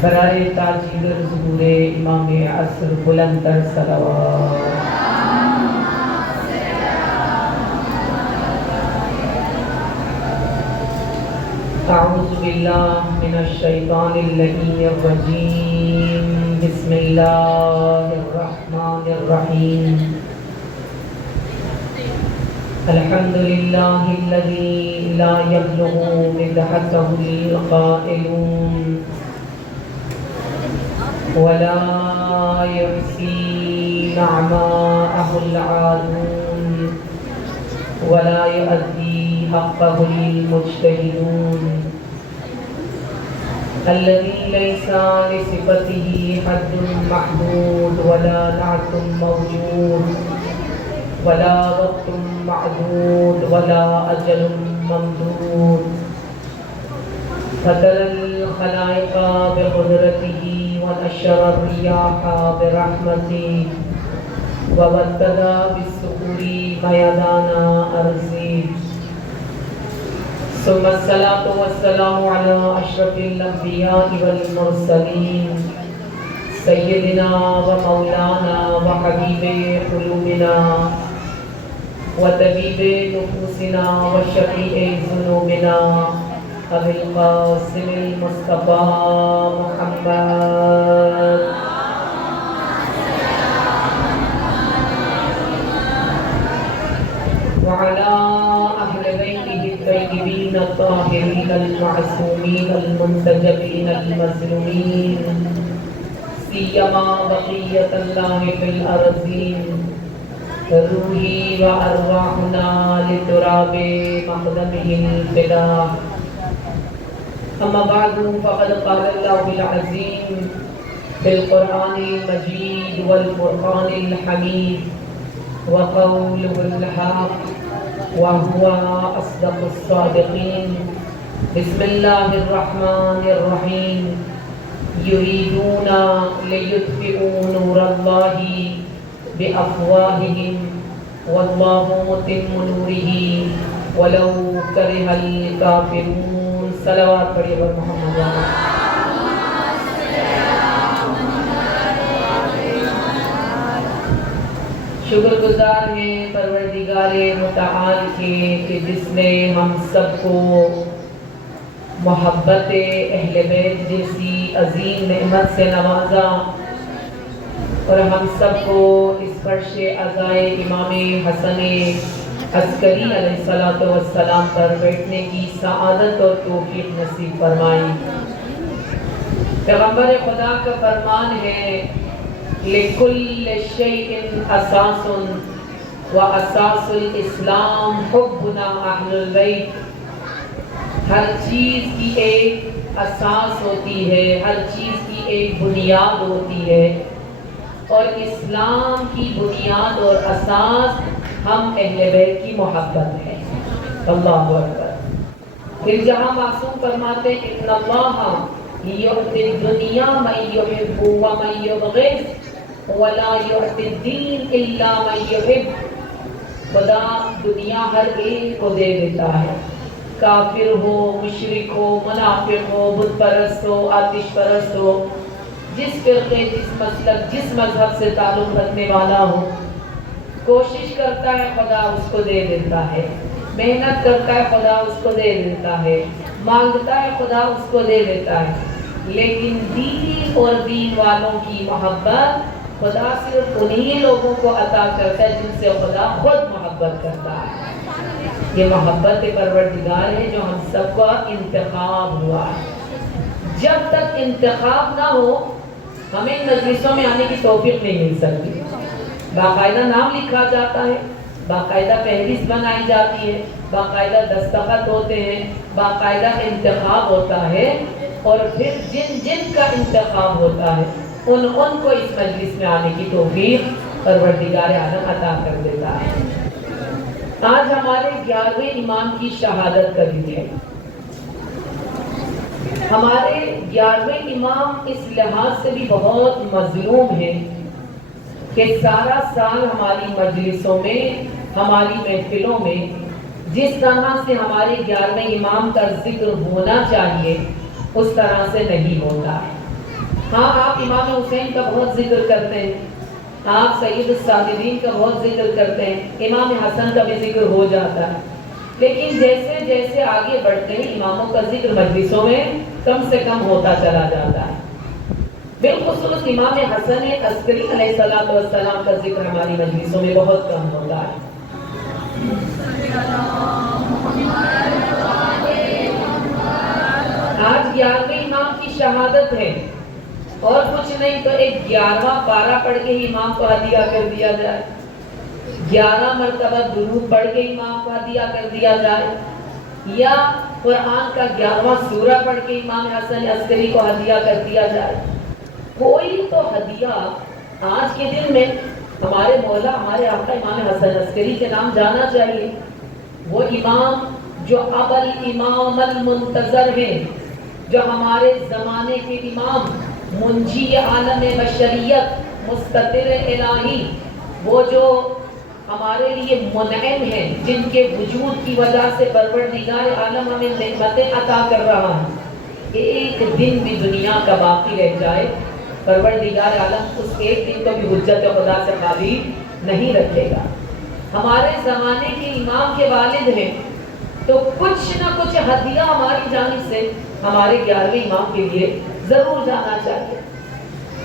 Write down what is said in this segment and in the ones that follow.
برائے تاجیگر ظہور امام عصر بلند تر صلوات۔ اعوذ باللہ من الشیطان اللعین الرجیم، بسم اللہ الرحمن الرحیم۔ الحمدللہ الذی لا یبلغ مدحتہ القائلون ولا يحصي نعماءه العادون ولا يؤدي حقه المجتهدون الذي ليس لصفته حد محدود ولا نعت موجود ولا وقت معدود ولا أجل ممدود فدل الخلائق بقدرته ونشر الرياح برحمته وبدد بالسحور ميدان أرضه ثم الصلاة والسلام على أشرف الأنبياء والمرسلين سيدنا ومولانا وحبيب قلوبنا وطبيب نفوسنا وشفيع ذنوبنا أبي القاسم المصطفى محمد وعلى أهل بيته الطيبين الطاهرين المعصومين المنتجبين المظلومين سيما بقية الله في الأرضين روحي وأرواحنا لتراب مقدمه الفداء أما بعد فقد قال الله العظيم في القرآن المجيد والفرقان الحميد وقوله الحق وهو أصدق الصادقين بسم الله الرحمن الرحيم يريدون ليطفئوا نور الله بأفواههم والله متم نوره ولو كره الكافرون صلوات پڑھیے بر محمد شکر گزار ہیں پروردگار متعال کے کہ جس نے ہم سب کو محبت اہل بیت جیسی عظیم نعمت سے نوازا اور ہم سب کو اس فرش عزائے امام حسن عسکری علیہ السلام پر بیٹھنے کی سعادت اور توفیق نصیب فرمائی۔ پیغمبر خدا کا فرمان ہے لِكُلِّ شَيْءٍ أَسَاسٌ وَأَسَاسُ الْإِسْلَامِ حُبُّنَا أَهْلُ الْبَيْتِ۔ ہر چیز کی ایک اساس ہوتی ہے، ہر چیز کی ایک بنیاد ہوتی ہے، اور اسلام کی بنیاد اور اساس ہم اہل بیت کی محبت ہے۔ اللہ اکبر۔ پھر جہاں معصوم فرماتے ہیں ان اللہ یعطی الدنیا من یحب ومن یبغض ولا یعطی الدین الا من یحب۔ خدا دنیا ہر ایک کو دے دیتا ہے، کافر ہو، مشرک ہو، منافق ہو، بت پرست ہو، آتش پرست ہو، جس فرقے، جس مسلک، جس مذہب سے تعلق رکھنے والا ہو، کوشش کرتا ہے خدا اس کو دے دیتا ہے، محنت کرتا ہے خدا اس کو دے دیتا ہے، مانگتا ہے خدا اس کو دے دیتا ہے، لیکن دین اور دین والوں کی محبت خدا صرف انہی لوگوں کو عطا کرتا ہے جن سے خدا خود محبت کرتا ہے۔ یہ محبت پروردگار ہے جو ہم سب کا انتخاب ہوا ہے۔ جب تک انتخاب نہ ہو ہمیں ان مجلسوں میں آنے کی توفیق نہیں مل سکتی۔ باقاعدہ نام لکھا جاتا ہے، باقاعدہ فہرست بنائی جاتی ہے، باقاعدہ دستخط ہوتے ہیں، باقاعدہ انتخاب ہوتا ہے، اور پھر جن جن کا انتخاب ہوتا ہے ان کو اس مجلس میں آنے کی توفیق پروردگار عالم عطا کر دیتا ہے۔ آج ہمارے 11ویں امام کی شہادت کا دن ہے۔ ہمارے 11ویں امام اس لحاظ سے بھی بہت مظلوم ہیں کہ سارا سال ہماری مجلسوں میں، ہماری محفلوں میں جس طرح سے ہمارے 11ویں امام کا ذکر ہونا چاہیے اس طرح سے نہیں ہوتا ہے۔ ہاں آپ امام حسین کا بہت ذکر کرتے ہیں، آپ سید الساجدین کا بہت ذکر کرتے ہیں، امام حسن کا بھی ذکر ہو جاتا ہے، لیکن جیسے جیسے آگے بڑھتے ہیں اماموں کا ذکر مجلسوں میں کم سے کم ہوتا چلا جاتا ہے۔ بالخصوص امام حسن عسکری علیہ السلام کا ذکر ہماری مجلسوں میں بہت کم ہوتا ہے۔ آج 11ویں امام کی شہادت ہے، اور کچھ نہیں تو ایک 11واں پارہ پڑھ کے ہی امام کو ہدیہ کر دیا جائے، 11 مرتبہ درود پڑھ کے امام کو ہدیہ کر دیا جائے، یا قرآن کا 11واں سورہ پڑھ کے امام حسن عسکری کو ہدیہ کر دیا جائے۔ کوئی تو ہدیہ آج کے دن میں ہمارے مولا ہمارے آقا امام حسن عسکری کے نام جانا چاہیے، وہ امام جو اب الامام المنتظر ہیں، جو ہمارے زمانے کے امام، منجی عالم بشریت، مستتر الہی، وہ جو ہمارے لیے منعم ہیں، جن کے وجود کی وجہ سے پروردگار عالم ہمیں نعمتیں عطا کر رہا ہے، ایک دن بھی دنیا کا باقی رہ جائے پروردگار عالم اس ایک دن کو بھی حجت خدا سے خالی نہیں رکھے گا۔ ہمارے زمانے کے امام کے والد ہیں تو کچھ نہ کچھ ہدیہ ہماری جانب سے ہمارے 11ویں امام کے لیے ضرور جانا چاہیے۔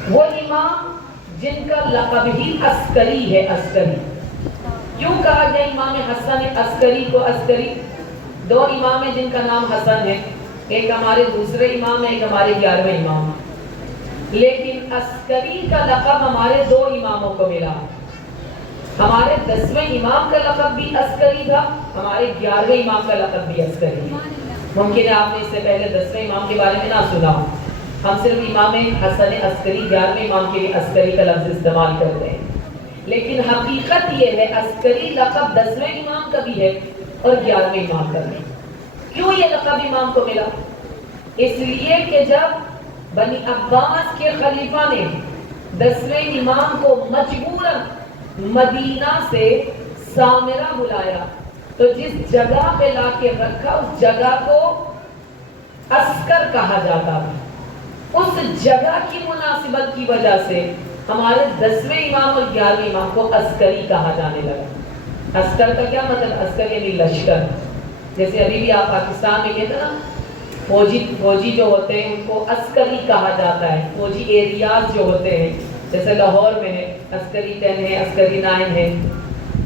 وہ امام جن کا لقب ہی عسکری ہے، عسکری کیوں کہا گیا امام حسن عسکری کو عسکری؟ 2 امام ہیں جن کا نام حسن ہے، ایک ہمارے دوسرے امام ہیں، ایک ہمارے 11ویں امام، لیکن عسکری کا لقب ہمارے 2 اماموں کو ملا۔ ہمارے 10ویں امام کا لقب بھی عسکری تھا، ہمارے 11ویں امام کا لقب بھی عسکری تھا۔ ممکن ہے آپ نے اس سے پہلے 10ویں امام کے بارے میں نہ سنا ہو، ہم صرف امام حسن عسکری 11ویں امام کے لیے عسکری کا لفظ استعمال کرتے ہیں، لیکن حقیقت یہ ہے عسکری لقب 10ویں امام کا بھی ہے اور 11ویں امام کا بھی۔ کیوں یہ لقب امام کو ملا؟ اس لیے کہ جب بنی عباس کے خلیفہ نے 10ویں امام کو مجبوراً مدینہ سے سامرہ بلایا تو جس جگہ پہ لا کے رکھا اس جگہ کو عسکر کہا جاتا تھا۔ اس جگہ کی مناسبت کی وجہ سے ہمارے 10ویں امام اور 11ویں امام کو عسکری کہا جانے لگا۔ عسکر کا کیا مطلب؟ عسکر یعنی لشکر، جیسے ابھی بھی آپ پاکستان میں کہتے ہیں نا فوجی جو ہوتے ہیں ان کو عسکری کہا جاتا ہے، فوجی ایریاز جو ہوتے ہیں، جیسے لاہور میں ہے عسکری 10 ہے، عسکری 9 ہے،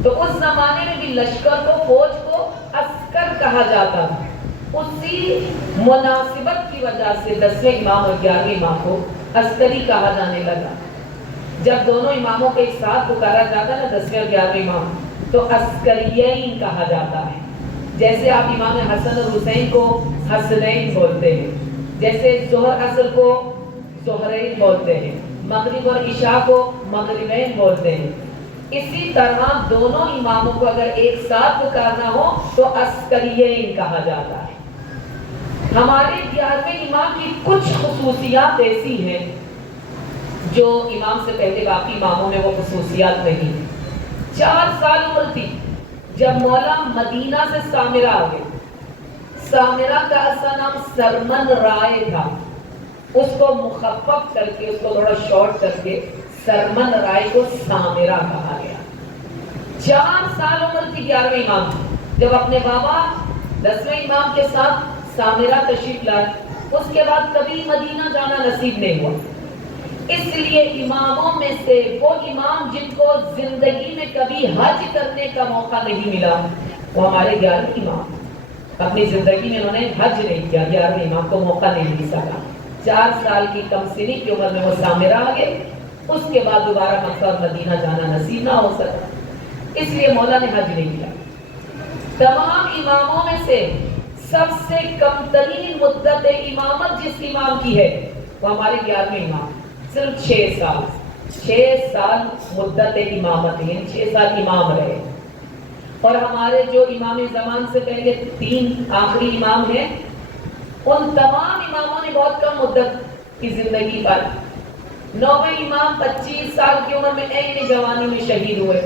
تو اس زمانے میں بھی لشکر کو، فوج کو عسکر کہا جاتا تھا۔ اسی مناسبت کی وجہ سے 10ویں امام اور 11ویں امام کو عسکری کہا جانے لگا۔ جب دونوں اماموں کو ایک ساتھ پکارا جاتا ہے نا 10ویں اور 11ویں امام، تو عسکریین کہا جاتا ہے۔ جیسے آپ امام حسن اور حسین کو حسنین بولتے ہیں، جیسے ظہر عصر کو ظہرین بولتے ہیں، مغرب اور عشاء کو مغربین بولتے ہیں، اسی طرح دونوں اماموں کو اگر ایک ساتھ پکارنا ہو تو عسکریین کہا جاتا ہے۔ ہمارے 11ویں امام کی کچھ خصوصیات ایسی ہیں جو امام سے پہلے باقی اماموں میں وہ خصوصیات نہیں ہیں۔ 4 سال عمر تھی جب مولا مدینہ سے سامرہ آ گئے۔ سامرہ کا اصل نام سرمن رائے تھا، اس کو مخفف کر کے، اس کو تھوڑا شارٹ کر کے سرمن رائے کو سامرہ کہا گیا۔ 4 سال عمر تھی 11ویں امام جب اپنے بابا 10ویں امام کے ساتھ سامرہ تشریف لائے۔ اس کے بعد کبھی مدینہ جانا نصیب نہیں ہوا، اس لیے اماموں میں سے وہ امام جن کو زندگی میں کبھی حج کرنے کا موقع نہیں ملا وہ ہمارے 11ویں امام۔ اپنی زندگی میں انہوں نے حج نہیں کیا، 11ویں امام کو موقع نہیں مل سکا۔ 4 سال کی کم سنی کی عمر میں وہ سامرہ آ گئے، اس کے بعد دوبارہ مکہ اور مدینہ جانا نصیب نہ ہو سکا، اس لیے مولا نے حج نہیں کیا۔ تمام اماموں میں سے سب سے کم ترین مدت امامت جس امام کی ہے وہ ہمارے 11ویں امام، صرف 6 سال مدت امامت ہے، 6 سال امام رہے۔ اور ہمارے جو امام زمان سے پہلے 3 آخری امام ہیں، ان تمام اماموں نے بہت کم مدت کی زندگی پر۔ 9ویں امام 25 سال کی عمر میں عین جوانی میں شہید ہوئے۔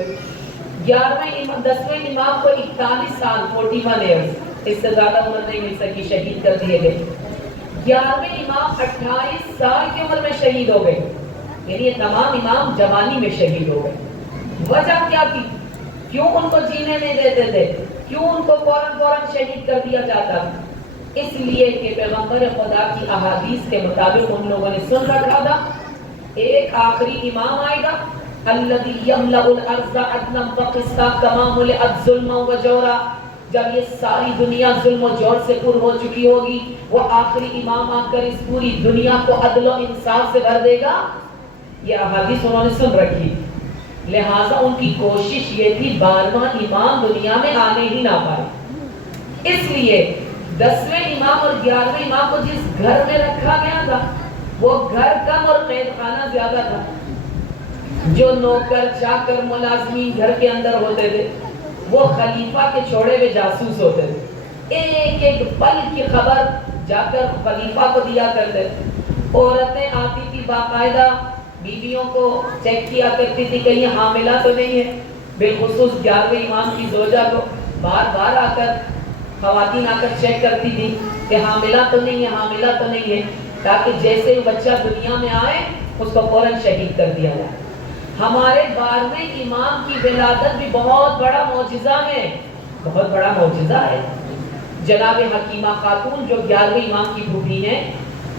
10ویں امام کو 41 سال 41 ایئرز، اس سے زیادہ عمر نہیں مل سکی، شہید کر دیے گئے۔ 11ویں امام 28 سال کی عمر میں شہید ہو گئے، یعنی یہ تمام امام جوانی میں شہید ہو گئے۔ وجہ کیا تھی؟ کیوں ان کو جینے نہیں دیتے تھے؟ کیوں ان کو فوراً شہید کر دیا جاتا تھا؟ اس لیے کہ پیغمبر خدا کی احادیث کے مطابق ان لوگوں نے سن رکھا تھا ایک آخری امام آئے گا، الذی یملأ الارض عدلا وقسطا کما ملئت ظلما وجورا، جب یہ ساری دنیا ظلم و جور سے پر ہو چکی ہوگی، وہ آخری امام آ کر اس پوری دنیا کو عدل و انصاف سے بھر دے گا۔ یہ احادیث انہوں نے سن رکھی، لہٰذا ان کی کوشش یہ تھی 12واں امام دنیا میں آنے ہی نہ پائے۔ اس لیے 10ویں امام اور 11ویں امام کو جس گھر میں رکھا گیا تھا وہ گھر کم اور قید خانہ زیادہ تھا۔ جو نوکر چاکر ملازمین گھر کے اندر ہوتے تھے وہ خلیفہ کے چھوڑے ہوئے جاسوس ہوتے تھے، ایک ایک پل کی خبر جا کر خلیفہ کو دیا کرتے تھے۔ عورتیں آتی تھی باقاعدہ بیویوں کو چیک کیا کرتی تھی کہیں حاملہ تو نہیں ہے، بالخصوص 11ویں امام کی زوجہ کو بار بار آ کر خواتین آ کر چیک کرتی تھی کہ حاملہ تو نہیں ہے، حاملہ تو نہیں ہے، تاکہ جیسے ہی بچہ دنیا میں آئے اس کو فوراً شہید کر دیا جائے۔ ہمارے 12ویں امام کی ولادت بھی بہت بڑا معجزہ ہے، بہت بڑا معجزہ ہے۔ جناب حکیمہ خاتون جو 11ویں امام کی پھوپھی ہیں،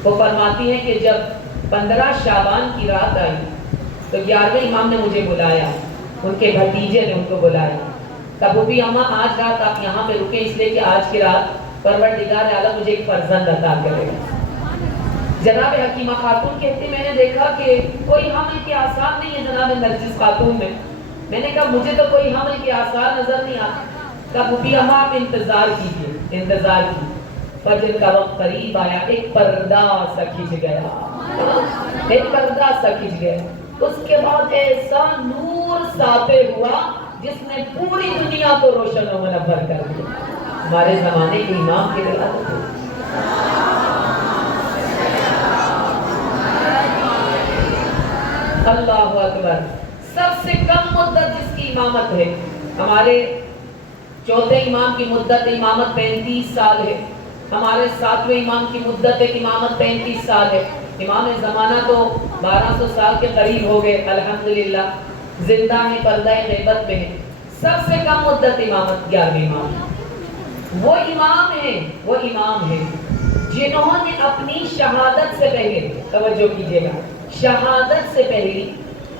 وہ فرماتی ہیں کہ جب 15 شعبان کی رات آئی تو 11ویں امام نے مجھے بلایا، ان کے بھتیجے نے ان کو بلایا، کہا پھوپھی اماں آج رات آپ یہاں پہ رکیں اس لیے کہ آج کی رات پروردگار اعلیٰ مجھے ایک فرزند عطا کرے گا۔ جناب حکیمہ خاتون کہتی میں نے دیکھا کہ کوئی حمل کے آثار نہیں ہے جناب نرجس خاتون میں نے کہا مجھے تو کوئی حمل کے آثار نظر نہیں آتے۔ کہا پھوپھی اماں آپ انتظار کیجئے، انتظار کی۔ فجر کا وقت قریب آیا، ایک پردہ سا کھچ گیا، ایک پردہ سا کھچ گیا، اس کے بعد ایسا نور ساطع ہوا جس نے پوری دنیا کو روشن و منور کر دیا۔ ہمارے زمانے کے امام کے ولادت ہوئی۔ اللہ اکبر۔ سب سے کم مدت جس کی امامت ہے، ہمارے چوتھے امام کی مدت امامت 35 سال ہے، ہمارے 7ویں امام کی مدت امامت 35 سال ہے۔ امام زمانہ تو 1200 سال کے قریب ہو گئے، الحمدللہ زندہ ہیں، پردہ غیبت میں ہیں۔ سب سے کم مدت امامت 11ویں امام۔ وہ امام ہیں جنہوں نے اپنی شہادت سے پہلے، توجہ کیجیے گا، شہادت سے پہلے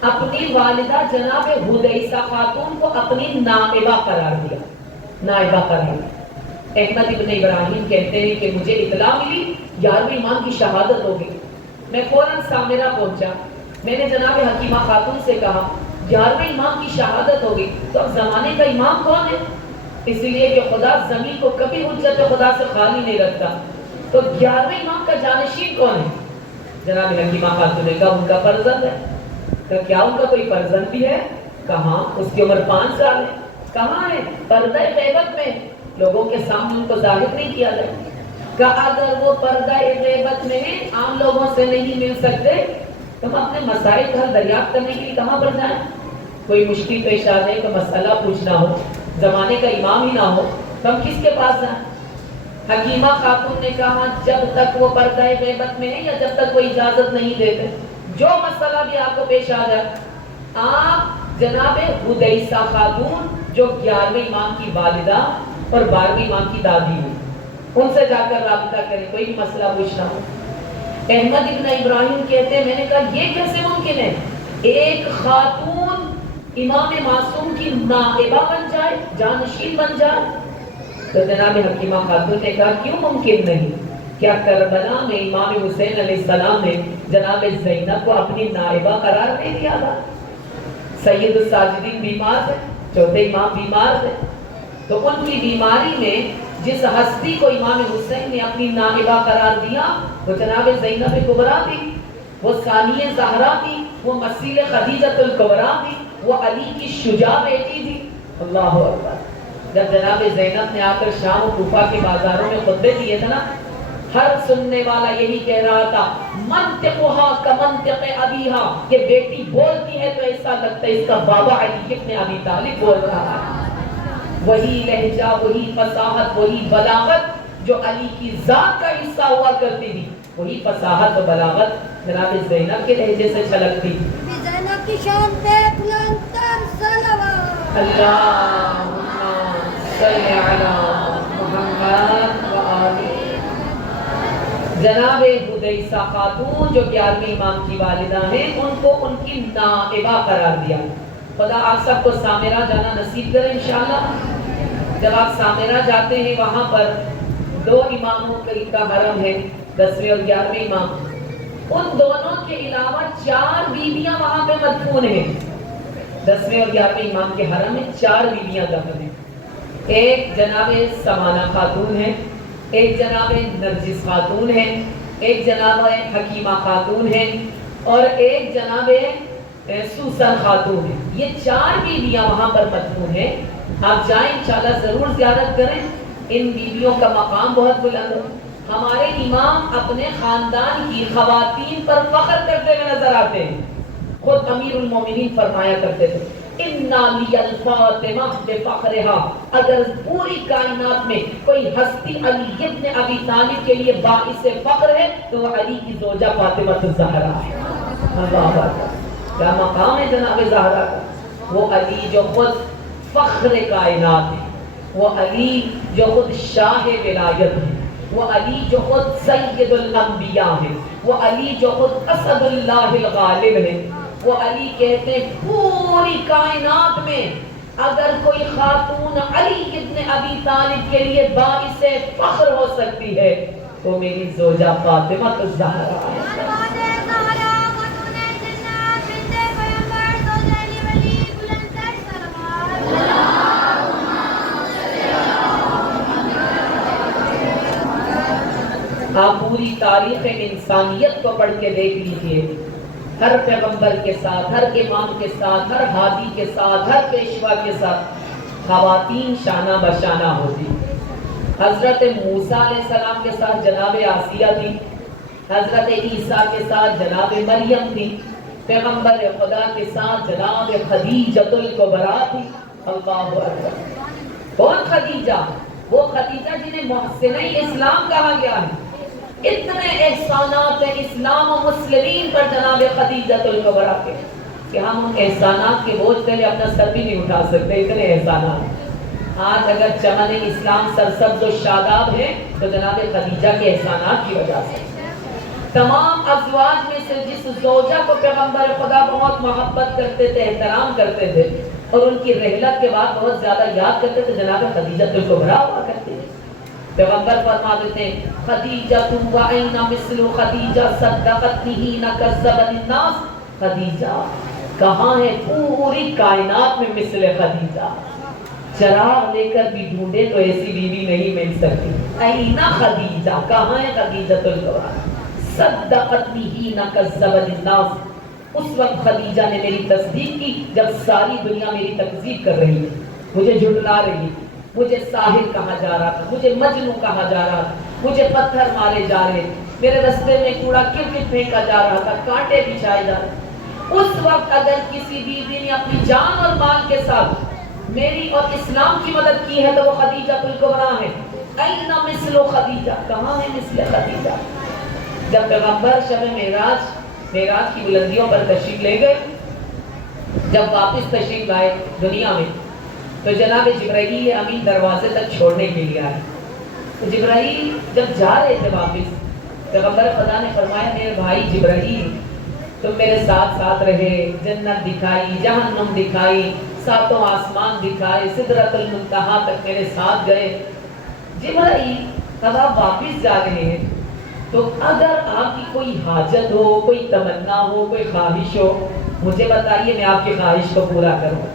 اپنی والدہ جناب حدیثہ خاتون کو اپنی نائبہ قرار دیا، نائبہ قرار دیا۔ احمد ابن ابراہیم کہتے ہیں کہ مجھے اطلاع ملی 11ویں امام کی شہادت ہو گئی، میں فوراً سامرا پہنچا، میں نے جناب حکیمہ خاتون سے کہا 11ویں امام کی شہادت ہو گئی تو اب زمانے کا امام کون ہے؟ اس لیے کہ خدا زمین کو کبھی حجت خدا سے خالی نہیں رکھتا، تو 11ویں امام کا جانشین کون ہے؟ جناب حکیمہ خاتون نے کہا ان کا فرزند ہے۔ کہ کیا ان کا کوئی فرزند بھی ہے؟ کہاں، اس کی عمر 5 سال ہے، کہاں ہے؟ پردہ غیبت میں، لوگوں کے سامنے ان کو ظاہر نہیں کیا جائے۔ کہ اگر وہ پردہ غیبت میں عام لوگوں سے نہیں مل سکتے تو ہم اپنے مسائل کا حل دریافت کرنے کے لیے کہاں پر جائیں؟ کوئی مشکل پیش آ جائے، کوئی مسئلہ پوچھنا ہو، زمانے کا امام ہی نہ ہو تو ہم کس کے پاس جائیں؟ حکیمہ خاتون نے کہا جب تک وہ پردہ غیبت میں ہے یا جب تک وہ اجازت نہیں دیتے، جو مسئلہ بھی آپ کو پیش آ جائے، آپ جناب حدیثہ خاتون جو 11ویں امام کی والدہ اور 12ویں امام کی دادی ہیں، ان سے جا کر رابطہ کریں، کوئی بھی مسئلہ پوچھنا ہو۔ احمد ابن ابراہیم کہتے ہیں میں نے کہا یہ کیسے ممکن ہے ایک خاتون امام معصوم کی نائبہ بن جائے، جانشین بن جائے؟ تو جناب حکیمہ خاتون نے کہا کیوں ممکن نہیں؟ کیا کربلا میں امام حسین علیہ السلام نے جناب زینب کو اپنی نائبہ قرار نہیں دیا تھا؟ سید الساجدین بیمار تھے، چوتھے امام بیمار تھے، تو ان کی بیماری میں جس ہستی کو امام حسین نے اپنی نائبہ قرار دیا وہ جناب زینب کبریٰ تھی، وہ ثانیہ زہرا تھی، وہ مسیل خدیجۃ الکبریٰ تھی، وہ علی کی شجاع بیٹی تھی۔ اللہ اکبر۔ جب جناب زینب نے آ کر شام و کوفہ کے بازاروں میں خطبے دیے تھے نا، ہر سننے والا یہی کہہ رہا تھا منطقھا کمنطق ابیھا، کہ بیٹی بولتی ہے تو ایسا لگتا ہے اس کا بابا علی ابن ابی طالب بول رہا ہے۔ وہی لہجہ، وہی فصاحت، وہی بلاغت جو علی کی ذات کا حصہ ہوا کرتی تھی، وہی فصاحت و بلاغت جناب زینب کے لہجے سے چھلکتی. زینب کی شان پہ بلند تر صلوات. اللہم صلی علی محمد و آل. جناب حدیثہ خاتون جو 11ویں امام کی والدہ ہیں، ان کو ان کی نائبہ قرار دیا. خدا آپ سب کو سامرہ جانا نصیب کرے انشاءاللہ. جب آپ سامرہ جاتے ہیں وہاں پر 2 اماموں کا حرم ہے، 10ویں اور 11ویں امام. ان دونوں کے علاوہ 4 بیویاں وہاں پہ مدفون ہیں. 10ویں اور 11ویں امام کے حرم میں 4 بیویاں دفن ہیں. ایک جناب سمانہ خاتون ہے، ایک جناب نرجس خاتون ہے، ایک جناب حکیمہ خاتون ہے، اور ایک جناب سوسن خاتون ہے. یہ 4 بیویاں وہاں پر مدفون ہیں. آپ جائیں انشاءاللہ ضرور زیارت کریں. ان بیویوں کا مقام بہت بلند ہے. ہمارے امام اپنے خاندان کی خواتین پر فخر کرتے ہوئے نظر آتے ہیں. خود امیر المومنین فرمایا کرتے تھے اِنَّا لِيَ الْفَاطِمَةَ بِفَخْرِهَا. اگر پوری کائنات میں کوئی ہستی علی ابن ابی طالب کے لیے باعث فخر ہے تو وہ علی کی زوجہ فاطمہ الزہرا ہے. اللہ اکبر، کیا مقام ہے جناب زہرا کا. وہ علی جو خود فخر کائنات ہے، وہ علی جو خود شاہ ولایت ہے، وہ علی جو خود سید الانبیاء ہے، وہ علی جو خود اسد اللہ الغالب ہے. وہ علی کہتے ہیں پوری کائنات میں اگر کوئی خاتون علی ابن ابی طالب کے لیے باعث فخر ہو سکتی ہے تو میری زوجہ فاطمہ الزہرا ہے. آپ پوری تاریخ انسانیت کو پڑھ کے دیکھ لیجئے. ہر پیغمبر کے ساتھ، ہر امام کے ساتھ، ہر ہادی کے ساتھ، ہر پیشوا کے ساتھ خواتین شانہ بشانہ ہوتی. حضرت موسیٰ علیہ السلام کے ساتھ جناب آسیہ تھی، حضرت عیسیٰ کے ساتھ جناب مریم تھی، پیغمبر خدا کے ساتھ جناب خدیجۃ الکبریٰ تھی. اللہ اکبر. کون خدیجہ؟ وہ خدیجہ جنہیں محسنہ اسلام کہا گیا ہے. اتنے احسانات ہیں اسلام و مسلمین پر جناب خدیجۃ الکبریٰ کے کہ ہم ان احسانات کے بوجھ کے لیے اپنا سر بھی نہیں اٹھا سکتے. اتنے احسانات. آج اگر چمن اسلام سرسبز و شاداب ہے تو جناب خدیجہ کے احسانات کی وجہ سے. تمام ازواج میں سے جس زوجہ کو پیغمبر خدا بہت محبت کرتے تھے، احترام کرتے تھے اور ان کی رحلت کے بعد بہت زیادہ یاد کرتے تھے، جناب خدیجۃ الکبریٰ ہوا کرتی ہے. پیغمبر فرما دیتے ہیں خدیجہ وَأَيْنَ مِثْلُ خدیجہ صدقتنی نہ کذبت الناس. خدیجہ کہاں ہے پوری کائنات میں مثل خدیجہ؟ چراغ لے کر بھی ڈھونڈے تو ایسی بیوی نہیں مل سکتی. اَيْنَ خدیجہ، کہاں ہے خدیجۃ الکبریٰ؟ صدقتنی نہ کذبت الناس. اس وقت خدیجہ نے میری تصدیق کی جب ساری دنیا میری تکذیب کر رہی ہے، مجھے جھٹلا رہی ہے. مجھے ساحر کہا جا رہا تھا، مجھے مجنون کہا جا رہا تھا، مجھے پتھر مارے جا رہے، میرے رستے میں کوڑا کرکٹ پھینکا جا رہا تھا، کانٹے بچھائے جا رہے. اس وقت اگر کسی بیوی نے اپنی جان اور مال کے ساتھ میری اور اسلام کی مدد کی ہے تو وہ خدیجہ الکبریٰ ہے. اَيْنَ مِثْلُ خدیجہ، کہاں ہے مثل خدیجہ؟ جب پیغمبر شب معراج کی بلندیوں پر تشریف لے گئے، جب واپس تشریف لائے دنیا میں تو جناب جبرائیل امین دروازے تک چھوڑنے کے لیے آئے. تو جبرائیل جب جا رہے تھے واپس، پیغمبر خدا نے فرمایا میرے بھائی جبرائیل تم میرے ساتھ ساتھ رہے، جنت دکھائی، جہنم دکھائی، 7 آسمان دکھائے، سدرۃ المنتہا تک میرے ساتھ گئے. جبرائیل اب آپ واپس جا رہے ہیں تو اگر آپ کی کوئی حاجت ہو، کوئی تمنا ہو، کوئی خواہش ہو، مجھے بتائیے، میں آپ کی خواہش کو پورا کروں.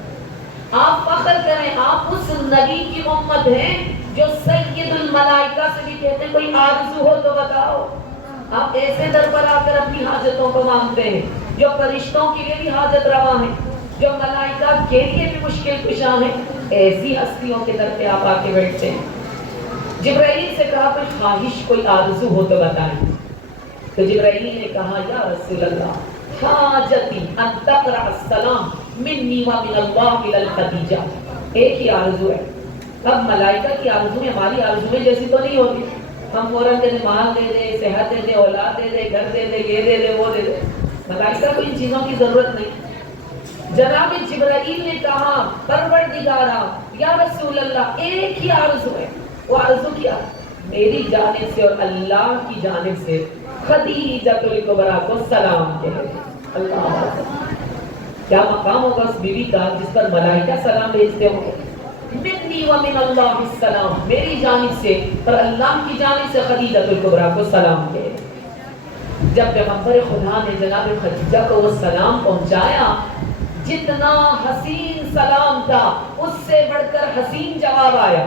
آپ فخر کریں، آپ اس نبی کی امت ہیں جو سید الملائکہ سے بھی کہتے ہیں کوئی آرزو ہو تو بتاؤ. آپ ایسے در پر آ کر اپنی حاجتوں کو مانگتے ہیں جو فرشتوں کے لیے بھی حاجت روا ہیں، جو ملائکہ کے لیے بھی مشکل کشا ہیں. ایسی ہستیوں کے در پہ آپ آ کے بیٹھتے ہیں. جبرائیل سے کہا کوئی خواہش، کوئی آرزو ہو تو بتائیں. تو جبرائیل نے کہا یا رسول اللہ حاجتی ان تقرأ السلام منی و من اللہ الی خدیجہ. ایک ہی آرزو ہے. اب ملائکہ کی آرزو میں ہماری آرزو میں جیسی تو نہیں ہوتی. ہم فوراً کہتے مال دے دے، صحت دے دے، اولاد دے دے، گھر دے دے، یہ دے دے، وہ دے دے. ملائکہ کو ان چیزوں کی ضرورت نہیں. جناب جبرائیل نے کہا پروردگارا یا رسول اللہ ایک ہی عرض ہے. وہ عرض کیا میری جانب سے اور اللہ کی جانب سے خدیجہ الکبریٰ کو سلام کہے. اللہ اکبر. کیا مقام ہوگا اس بیوی کا جس پر ملائکہ سلام بھیجتے ہوں گے. منی و من اللہ السلام، میری جانب سے اور اللہ کی جانب سے خدیجہ الکبریٰ کو سلام کہے. جب پیغمبر خدا نے جناب خدیجہ کو وہ سلام پہنچایا، جتنا حسین سلام تھا اس سے بڑھ کر حسین جواب آیا.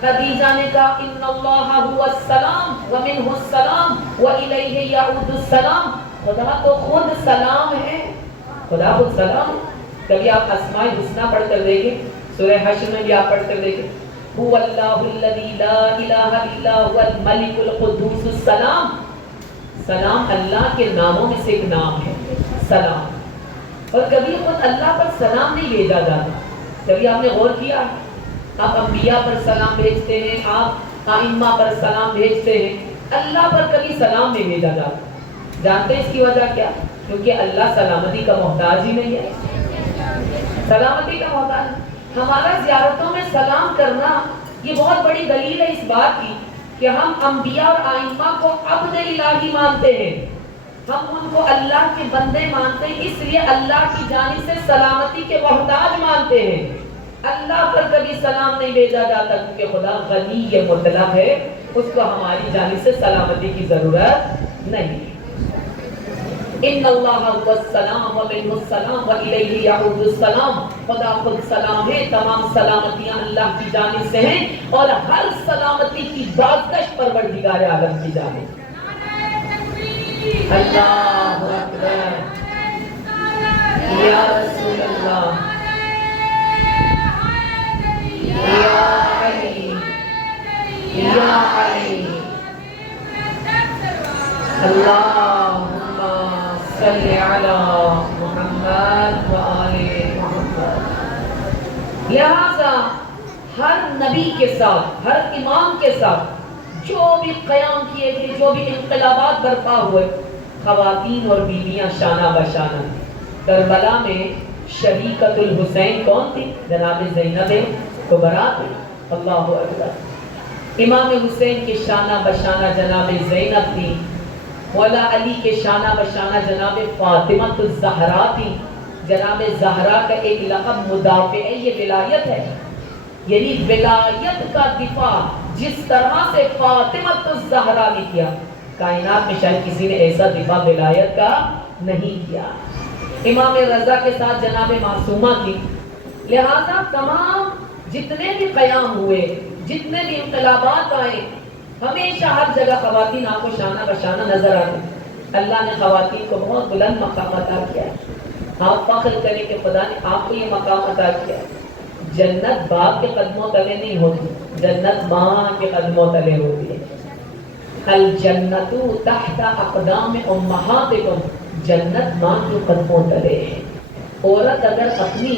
خدیجہ نے کہا ان اللہ هو السلام ومنہ السلام والیہ یعود السلام. خدا تو خود سلام ہے، خدا خود سلام. کبھی آپ اسماء الحسنی پڑھ کر دیکھیں، سورہ حشر میں بھی آپ پڑھ کر دیکھیں هو اللہ الذی لا الہ الا هو الملک القدوس السلام. سلام اللہ کے ناموں میں سے ایک نام ہے سلام. اور کبھی خود اللہ پر سلام نہیں بھیجا جاتا. کبھی آپ نے غور کیا؟ آپ انبیاء پر سلام بھیجتے ہیں، آپ ائمہ پر سلام بھیجتے ہیں، اللہ پر کبھی سلام نہیں بھیجا جاتا. جانتے ہیں اس کی وجہ کیا؟ کیونکہ اللہ سلامتی کا محتاج ہی نہیں ہے. سلامتی کا محتاج. ہمارا زیارتوں میں سلام کرنا یہ بہت بڑی دلیل ہے اس بات کی کہ ہم انبیاء اور ائمہ کو عبد الہی مانتے ہیں. ہم ان کو اللہ کے بندے مانتے ہیں، اس لیے اللہ کی جانب سے سلامتی کے محتاج مانتے ہیں. اللہ پر کبھی سلام نہیں بھیجا جاتا کیونکہ خدا غنی مطلق ہے، اس کو ہماری جانب سے سلامتی کی ضرورت نہیں. ان اللہ هو السلام ومنہ السلام والیہ یعود السلام. خدا خود سلام ہے، تمام سلامتیاں اللہ کی جانب سے ہیں اور ہر سلامتی کی بازگشت پروردگار عالم کی جانب. اللہ اکبر. یا رسول اللہ، یا علی، یا علی. اللہم صلی علی محمد و آل محمد. لہذا ہر نبی کے ساتھ، ہر امام کے ساتھ جو بھی قیام کیے گئے، جو بھی انقلابات برپا ہوئے، خواتین اور بیویاں شانہ بشانہ. کربلا میں شریکۃ الحسین کون تھی؟ جناب زینب کبریٰ تھی. اللہ اکبر. امام حسین کے شانہ بشانہ جناب زینب تھی. مولا علی کے شانہ بشانہ جناب فاطمہ الزہرا تھی. جناب زہرا کا ایک لقب مدافع، یہ ولایت ہے، یعنی ولایت کا دفاع جس طرح سے فاطمہ الزہرا نے کیا، کائنات میں شاید کسی نے ایسا دفاع ولایت کا نہیں کیا. امام رضا کے ساتھ جناب معصومہ تھی. لہذا تمام جتنے بھی قیام ہوئے، جتنے بھی انقلابات آئے، ہمیشہ ہر جگہ خواتین آپ کو شانہ بشانہ نظر آتی. اللہ نے خواتین کو بہت بلند مقام عطا کیا ہے. آپ فخر کریں کہ خدا نے آپ کو یہ مقام عطا کیا ہے. جنت باپ کے قدموں تلے نہیں ہوتی، جنت ماں کے قدموں تلے ہوتی ہے. الجنت تحت اقدام امہاتکم، جنت ماں کے قدموں تلے ہے. عورت اگر اپنی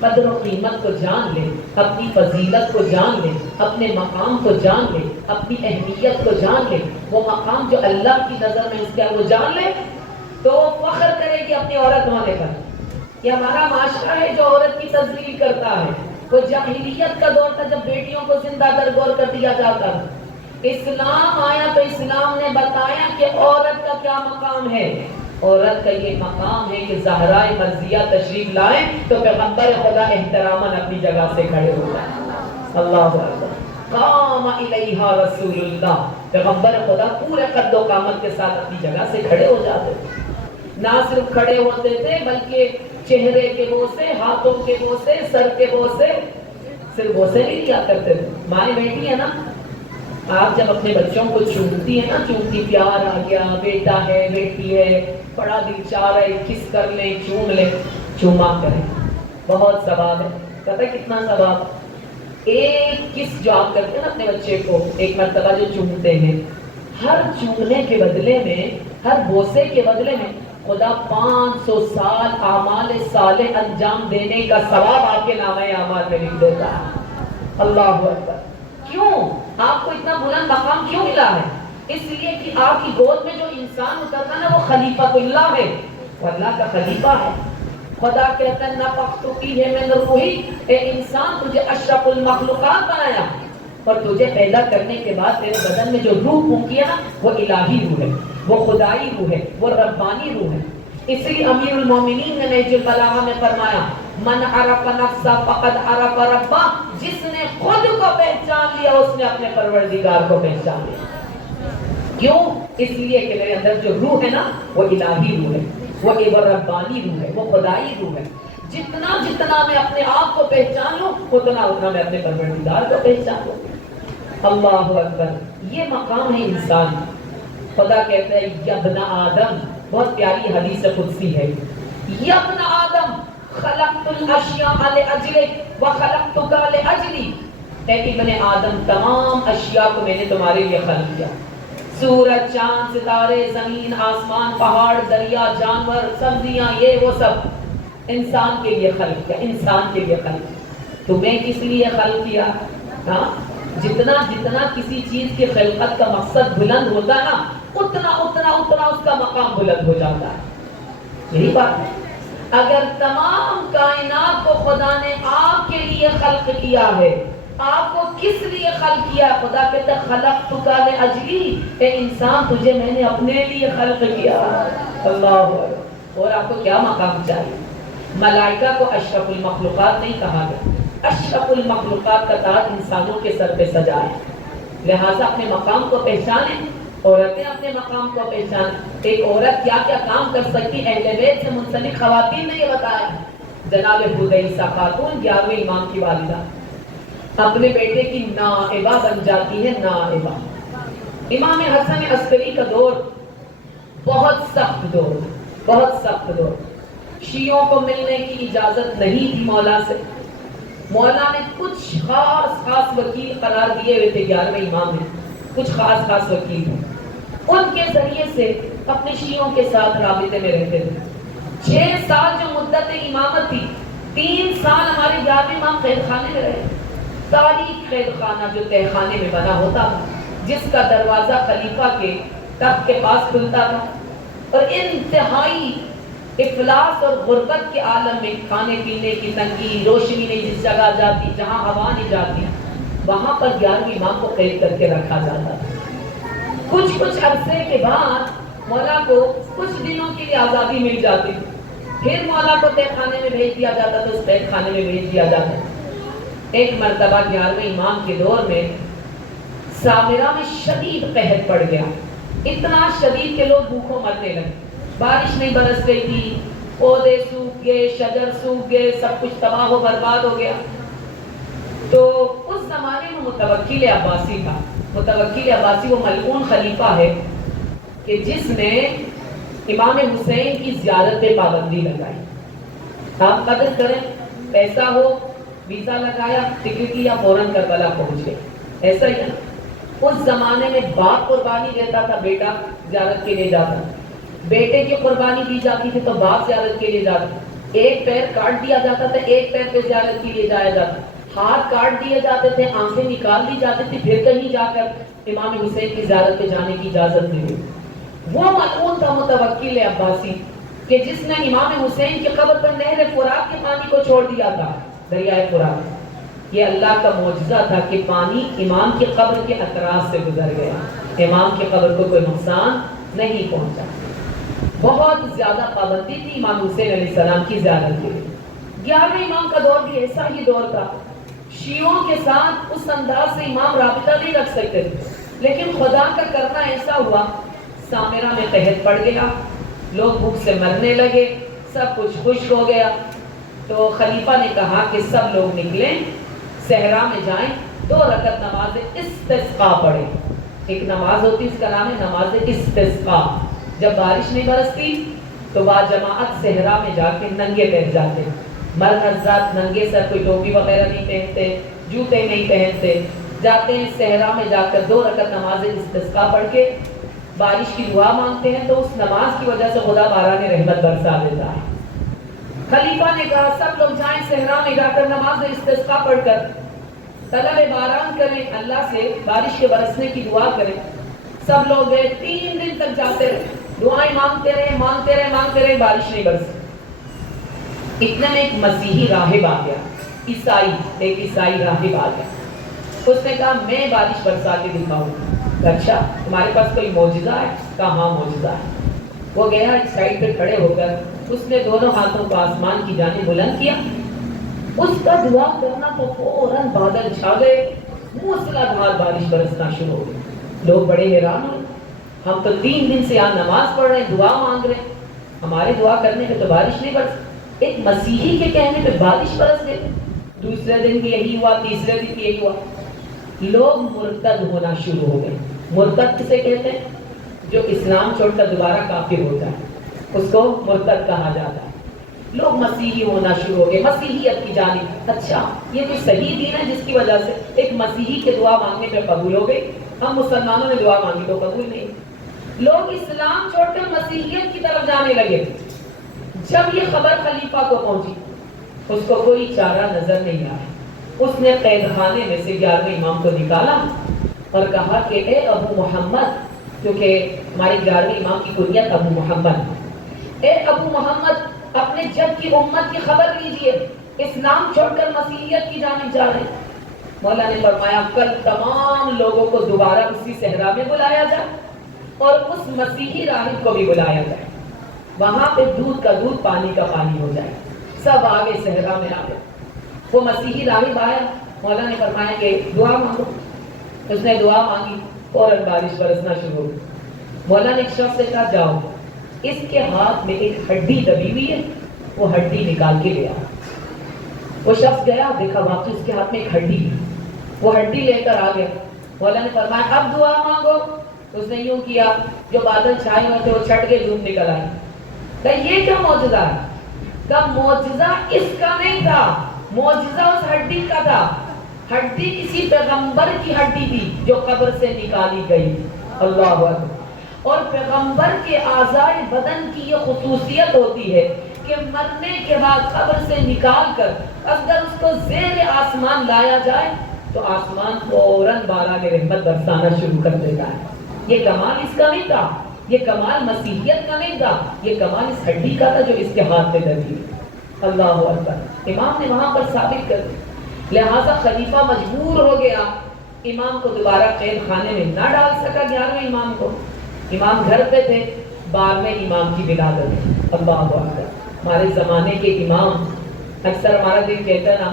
قدر و قیمت کو جان لے، اپنی فضیلت کو جان لے، اپنے مقام کو جان لے، اپنی اہمیت کو جان لے، وہ مقام جو اللہ کی نظر میں اس کا وہ جان لے، تو وہ فخر کرے گی اپنی عورت ہونے پر. یہ ہمارا معاشرہ ہے جو عورت کی تذلیل کرتا ہے. وہ جاہلیت کا دور تھا جب بیٹیوں کو زندہ درگور کر دیا جاتا. اسلام آیا تو اسلام نے بتایا کہ عورت کا کیا مقام ہے. عورت کا یہ مقام ہے کہ زہرا مرضیہ تشریف لائیں تو پیغمبر خدا احتراماً اپنی جگہ سے کھڑے ہو جائیں. اللہ اکبر. قام الیہا رسول اللہ، پیغمبر خدا پورے قد و قامت کے ساتھ اپنی جگہ سے کھڑے ہو جاتے. نہ صرف کھڑے ہوتے تھے بلکہ چہرے کے بوسے، ہاتھوں کے بوسے، سر کے بوسے، صرف بوسے نہیں دیا کرتے تھے. ماں بیٹی ہے نا، آپ جب اپنے بچوں کو چومتی ہیں نا، چومتی پیار آ گیا، بیٹا ہے بیٹی ہے، بڑا دل چاہ رہا ہے کس کر لیں، چوم لیں، چوما کریں. بہت ثواب ہے. پتہ کتنا ثواب؟ ایک کس جو آپ کرتے ہیں نا اپنے بچے کو، ایک مرتبہ جو چومتے ہیں، ہر چومنے کے بدلے میں، ہر بوسے کے بدلے میں خدا 500 سال اعمال صالح انجام دینے کا ثواب آپ کے نامہ اعمال میں لکھ دیتا ہے. اللہ اکبر. کیوں آپ کو اتنا بلند مقام کیوں ملا ہے؟ اس لیے کہ آپ کی گود میں جو انسان اترتا نا وہ خلیفۃ اللہ ہے، وہ اللہ کا خلیفہ ہے۔ خدا کہتا ہے نفخت فیہ من روحی، اے انسان تجھے اشرف المخلوقات بنایا، اور تجھے پیدا کرنے کے بعد تیرے بدن میں جو روح پھونکی ہے نا وہ الہی روح ہے، وہ خدائی روح ہے، وہ ربانی روح ہے۔ اس لیے امیر المومنین نے نہج البلاغہ میں فرمایا من عرف نفسہ فقد عرف ربہ، جس نے خود کو پہچان لیا اس نے اپنے پروردگار کو پہچان لیا۔ کیوں؟ اس لیے کہ میرے اندر جو روح ہے نا وہ الہی روح ہے، وہ ربانی روح ہے، وہ خدائی روح ہے۔ جتنا جتنا میں اپنے آپ کو پہچان لوں اتنا اتنا میں اپنے پروردگار کو پہچان لوں۔ اللہ اکبر، یہ مقام ہے انسان۔ خدا کہتا ہے یا ابن آدم، بہت پیاری حدیث قدسی ہے، یا ابن آدم خلقت الاشیاء لاجلک وخلقتک لاجلی، اے ابن آدم تمام اشیاء کو میں نے تمہارے لیے خلق کیا، سورج، چاند، ستارے، زمین، آسمان، پہاڑ، دریا، جانور، سبزیاں، یہ وہ سب انسان کے لیے خلق کیا، انسان کے لیے خلق کیا۔ تمہیں کس لیے خلق کیا؟ ہاں، جتنا جتنا کسی چیز کی خلقت کا مقصد بلند ہوتا ہے نا اتنا اتنا اتنا اس کا مقام بلند ہو جاتا ہے۔ یہی بات ہے، اگر تمام کائنات کو خدا نے آپ کے لیے خلق کیا ہے، آپ کو کس لیے خلق کیا؟ خدا کہتا ہے خلقتک لاجلی، اے انسان تجھے میں نے اپنے لیے خلق کیا۔ اللہ اکبر۔ اور آپ کو کیا مقام چاہیے؟ ملائکہ کو اشرف المخلوقات نہیں کہا گیا، اشرف المخلوقات کا تاج انسانوں کے سر پہ سجا ہے، لہٰذا اپنے مقام کو پہچانیں۔ عورتیں اپنے مقام کو پہچانیں۔ ایک عورت کیا کیا کام کر سکتی، اہل بیت سے منسلک خواتین نے یہ بتایا۔ جناب حذیفہ خاتون 11ویں امام کی والدہ اپنے بیٹے کی نائبہ بن جاتی ہے، نائبہ۔ امام حسن عسکری کا دور بہت سخت دور، بہت سخت دور، شیعوں کو ملنے کی اجازت نہیں تھی مولا سے۔ مولا نے کچھ خاص خاص وکیل قرار دیے ہوئے تھے 11ویں امام میں، کچھ خاص خاص وکیل ہیں، ان کے ذریعے سے اپنے شیعوں کے ساتھ رابطے میں رہتے تھے۔ 6 سال جو مدت امامت تھی، 3 سال ہمارے 11ویں امام قید خانے میں رہے۔ تاریخ قید خانہ جو تہ خانے میں بنا ہوتا تھا، جس کا دروازہ خلیفہ کے تخت کے پاس کھلتا تھا، اور انتہائی افلاس اور غربت کے عالم میں کھانے پینے کی تنگی، روشنی نہیں جس جگہ جاتی، جہاں ہوا نہیں جاتی، وہاں پر 11ویں امام کو قید کر کے رکھا جاتا تھا۔ کچھ عرصے کے بعد مولا کو کچھ دنوں کے لیے آزادی مل جاتی، پھر مولا کو تہ خانے میں بھیج دیا جاتا تھا، اس تہ خانے میں بھیج دیا جاتا۔ ایک مرتبہ 11ویں امام کے دور میں سامرہ میں شدید قحط پڑ گیا، اتنا شدید کہ لوگ بھوکوں مرنے لگے، بارش نہیں برس رہی تھی، پودے سوکھ گئے، شجر سوکھ گئے، سب کچھ تباہ و برباد ہو گیا۔ تو اس زمانے میں متوکل عباسی تھا، متوکل عباسی وہ ملعون خلیفہ ہے کہ جس نے امام حسین کی زیارت پہ پابندی لگائی۔ آپ قدر کریں، پیسہ ہو، ویزا لگایا، ٹکٹ لیا، فوراً کربلا پہنچ گئے، ایسا ہی ہے۔ اس زمانے میں باپ قربانی دیتا تھا، بیٹا زیارت کے لیے جاتا، بیٹے کی قربانی دی جاتی تھی تو باپ زیارت کے لیے جاتا، ایک پیر کاٹ دیا جاتا تھا، ایک پیر پہ زیارت کے لیے جایا جاتا، ہاتھ کاٹ دیے جاتے تھے، آنکھیں نکال دی جاتی تھی، پھر کہیں جا کر امام حسین کی زیارت پہ جانے کی اجازت ملی۔ وہ ملعون تھا متوکل عباسی کہ جس نے امام حسین کی قبر پر نہر فرات کے پانی کو چھوڑ دیا تھا، دریائے فرات۔ یہ اللہ کا معجزہ تھا کہ پانی امام کی قبر کے اطراف سے گزر گیا، امام کی قبر کو کوئی نقصان نہیں پہنچا۔ بہت زیادہ پابندی تھی امام حسین علیہ السلام کی زیارت کے لیے۔ 11ویں امام کا دور بھی ایسا ہی دور تھا، شیعوں کے ساتھ اس انداز سے امام رابطہ نہیں رکھ سکتے تھے، لیکن خدا کا کرنا ایسا ہوا، سامرہ میں قحط پڑ گیا، لوگ بھوک سے مرنے لگے، سب کچھ خشک ہو گیا۔ تو خلیفہ نے کہا کہ سب لوگ نکلیں، صحرا میں جائیں، 2 رکعت نماز استسقاء پڑھیں۔ ایک نماز ہوتی، اس کا نام ہے نماز استسقاء۔ جب بارش نہیں برستی تو با جماعت صحرا میں جا کے ننگے بیٹھ جاتے، مرد حضرات ننگے سر، کوئی ٹوپی وغیرہ نہیں پہنتے، جوتے نہیں پہنتے، جاتے ہیں صحرا میں جا کر 2 رکعت نماز استسقاء پڑھ کے بارش کی دعا مانگتے ہیں، تو اس نماز کی وجہ سے خدا باران رحمت برسا دیتا ہے۔ خلیفہ نے کہا سب لوگ جائیں صحرا میں جا کر نماز استسقاء پڑھ کر۔ طلب باران کریں، اللہ سے بارش کے برسنے کی دعا کریں. سب لوگ گئے، 3 دن تک جاتے رہے، دعائیں مانگتے رہے، بارش نہیں برسی. اتنے میں ایک مسیحی راہب آ گیا، ایک عیسائی راہب آ گیا. اس نے کہا میں بارش برسا کے دکھاؤں. اچھا تمہارے پاس کوئی معجزہ ہے؟ کہا ہاں معجزہ ہے. وہ گیا ایک سائڈ پہ کھڑے ہو کر اس نے دونوں ہاتھوں کو آسمان کی جانب بلند کیا. اس کا دعا کرنا تو فوراً بادل چھا گئے، موسلا دھار بارش برسنا شروع ہو گئی. لوگ بڑے حیران ہوئے، ہم تو 3 دن سے یہاں نماز پڑھ رہے ہیں، دعا مانگ رہے ہیں، ہمارے دعا کرنے پہ تو بارش نہیں برس. ایک مسیحی کے کہنے پہ بارش برس گئی. دوسرے دن بھی یہی ہوا، تیسرے دن بھی یہی ہوا. لوگ مرتد ہونا شروع ہو گئے. مرتد کسے کہتے ہیں؟ جو اسلام چھوڑ کر دوبارہ کافر ہوتا ہے، اس کو مرتد کہا جاتا ہے. لوگ مسیحی ہونا شروع ہو گئے، مسیحیت کی جانب. اچھا یہ کوئی صحیح دین ہے جس کی وجہ سے ایک مسیحی کے دعا مانگنے پہ قبول ہو گئی؟ ہم مسلمانوں نے دعا مانگی تو قبول نہیں. لوگ اسلام چھوڑ کر مسیحیت کی طرف جانے لگے. جب یہ خبر خلیفہ کو پہنچی، اس کو کوئی چارہ نظر نہیں آیا. اس نے قید خانے میں سے 11ویں امام کو نکالا اور کہا کہ اے ابو محمد، کیونکہ ہماری 11ویں امام کی کنیت ابو محمد، اے ابو محمد اپنے جد کی امت کی خبر لیجئے، اسلام چھوڑ کر مسیحیت کی جانب جا رہے ہیں. مولا نے فرمایا کل تمام لوگوں کو دوبارہ اسی صحرا میں بلایا جائے اور اس مسیحی راہب کو بھی بلایا جائے. وہاں پہ دودھ کا دودھ، پانی کا پانی ہو جائے. سب آگے صحرا میں آ گئے. وہ مسیحی راہب آیا، مولا نے فرمایا کہ دعا مانگو. اس نے دعا مانگی، فوراً بارش برسنا شروع ہو گئی. مولا نے ایک شخص سے کہا جاؤ، اس کے ہاتھ میں ایک ہڈی دبی ہوئی ہے، وہ ہڈی نکال کے لے آ. وہ شخص گیا، دیکھا واقعی اس کے ہاتھ میں ایک ہڈی ہے. وہ ہڈی لے کر آ گیا. مولا نے فرمایا اب دعا مانگو. اس نے یوں کیا، جو بادل چھائے ہوئے تھے وہ چھٹ کے دھوپ نکل آئی. کہ یہ کیا معجزہ ہے؟ کہ معجزہ اس کا نہیں تھا، معجزہ اس ہڈی کا تھا. ہڈی کسی پیغمبر کی ہڈی تھی جو قبر سے نکالی گئی. اللہ اکبر. اور پیغمبر کے اعضاء بدن کی یہ خصوصیت ہوتی ہے کہ مرنے کے بعد قبر سے نکال کر اگر اس کو زیر آسمان لایا جائے تو آسمان فوراً باران رحمت برسانا شروع کر دیتا ہے. یہ کمال اس کا نہیں تھا، یہ کمال مسیحیت کا نہیں تھا، یہ کمال اس ہڈی کا تھا جو اس کے ہاتھ میں دبی. اللہ اکبر. امام نے وہاں پر ثابت کر دیا. لہٰذا خلیفہ مجبور ہو گیا، امام کو دوبارہ قید خانے میں نہ ڈال سکا 11ویں امام کو. امام گھر پہ تھے، 12ویں امام کی ولادت. اللہ اکبر. ہمارے زمانے کے امام، اکثر ہمارا دل کہتا ہے نا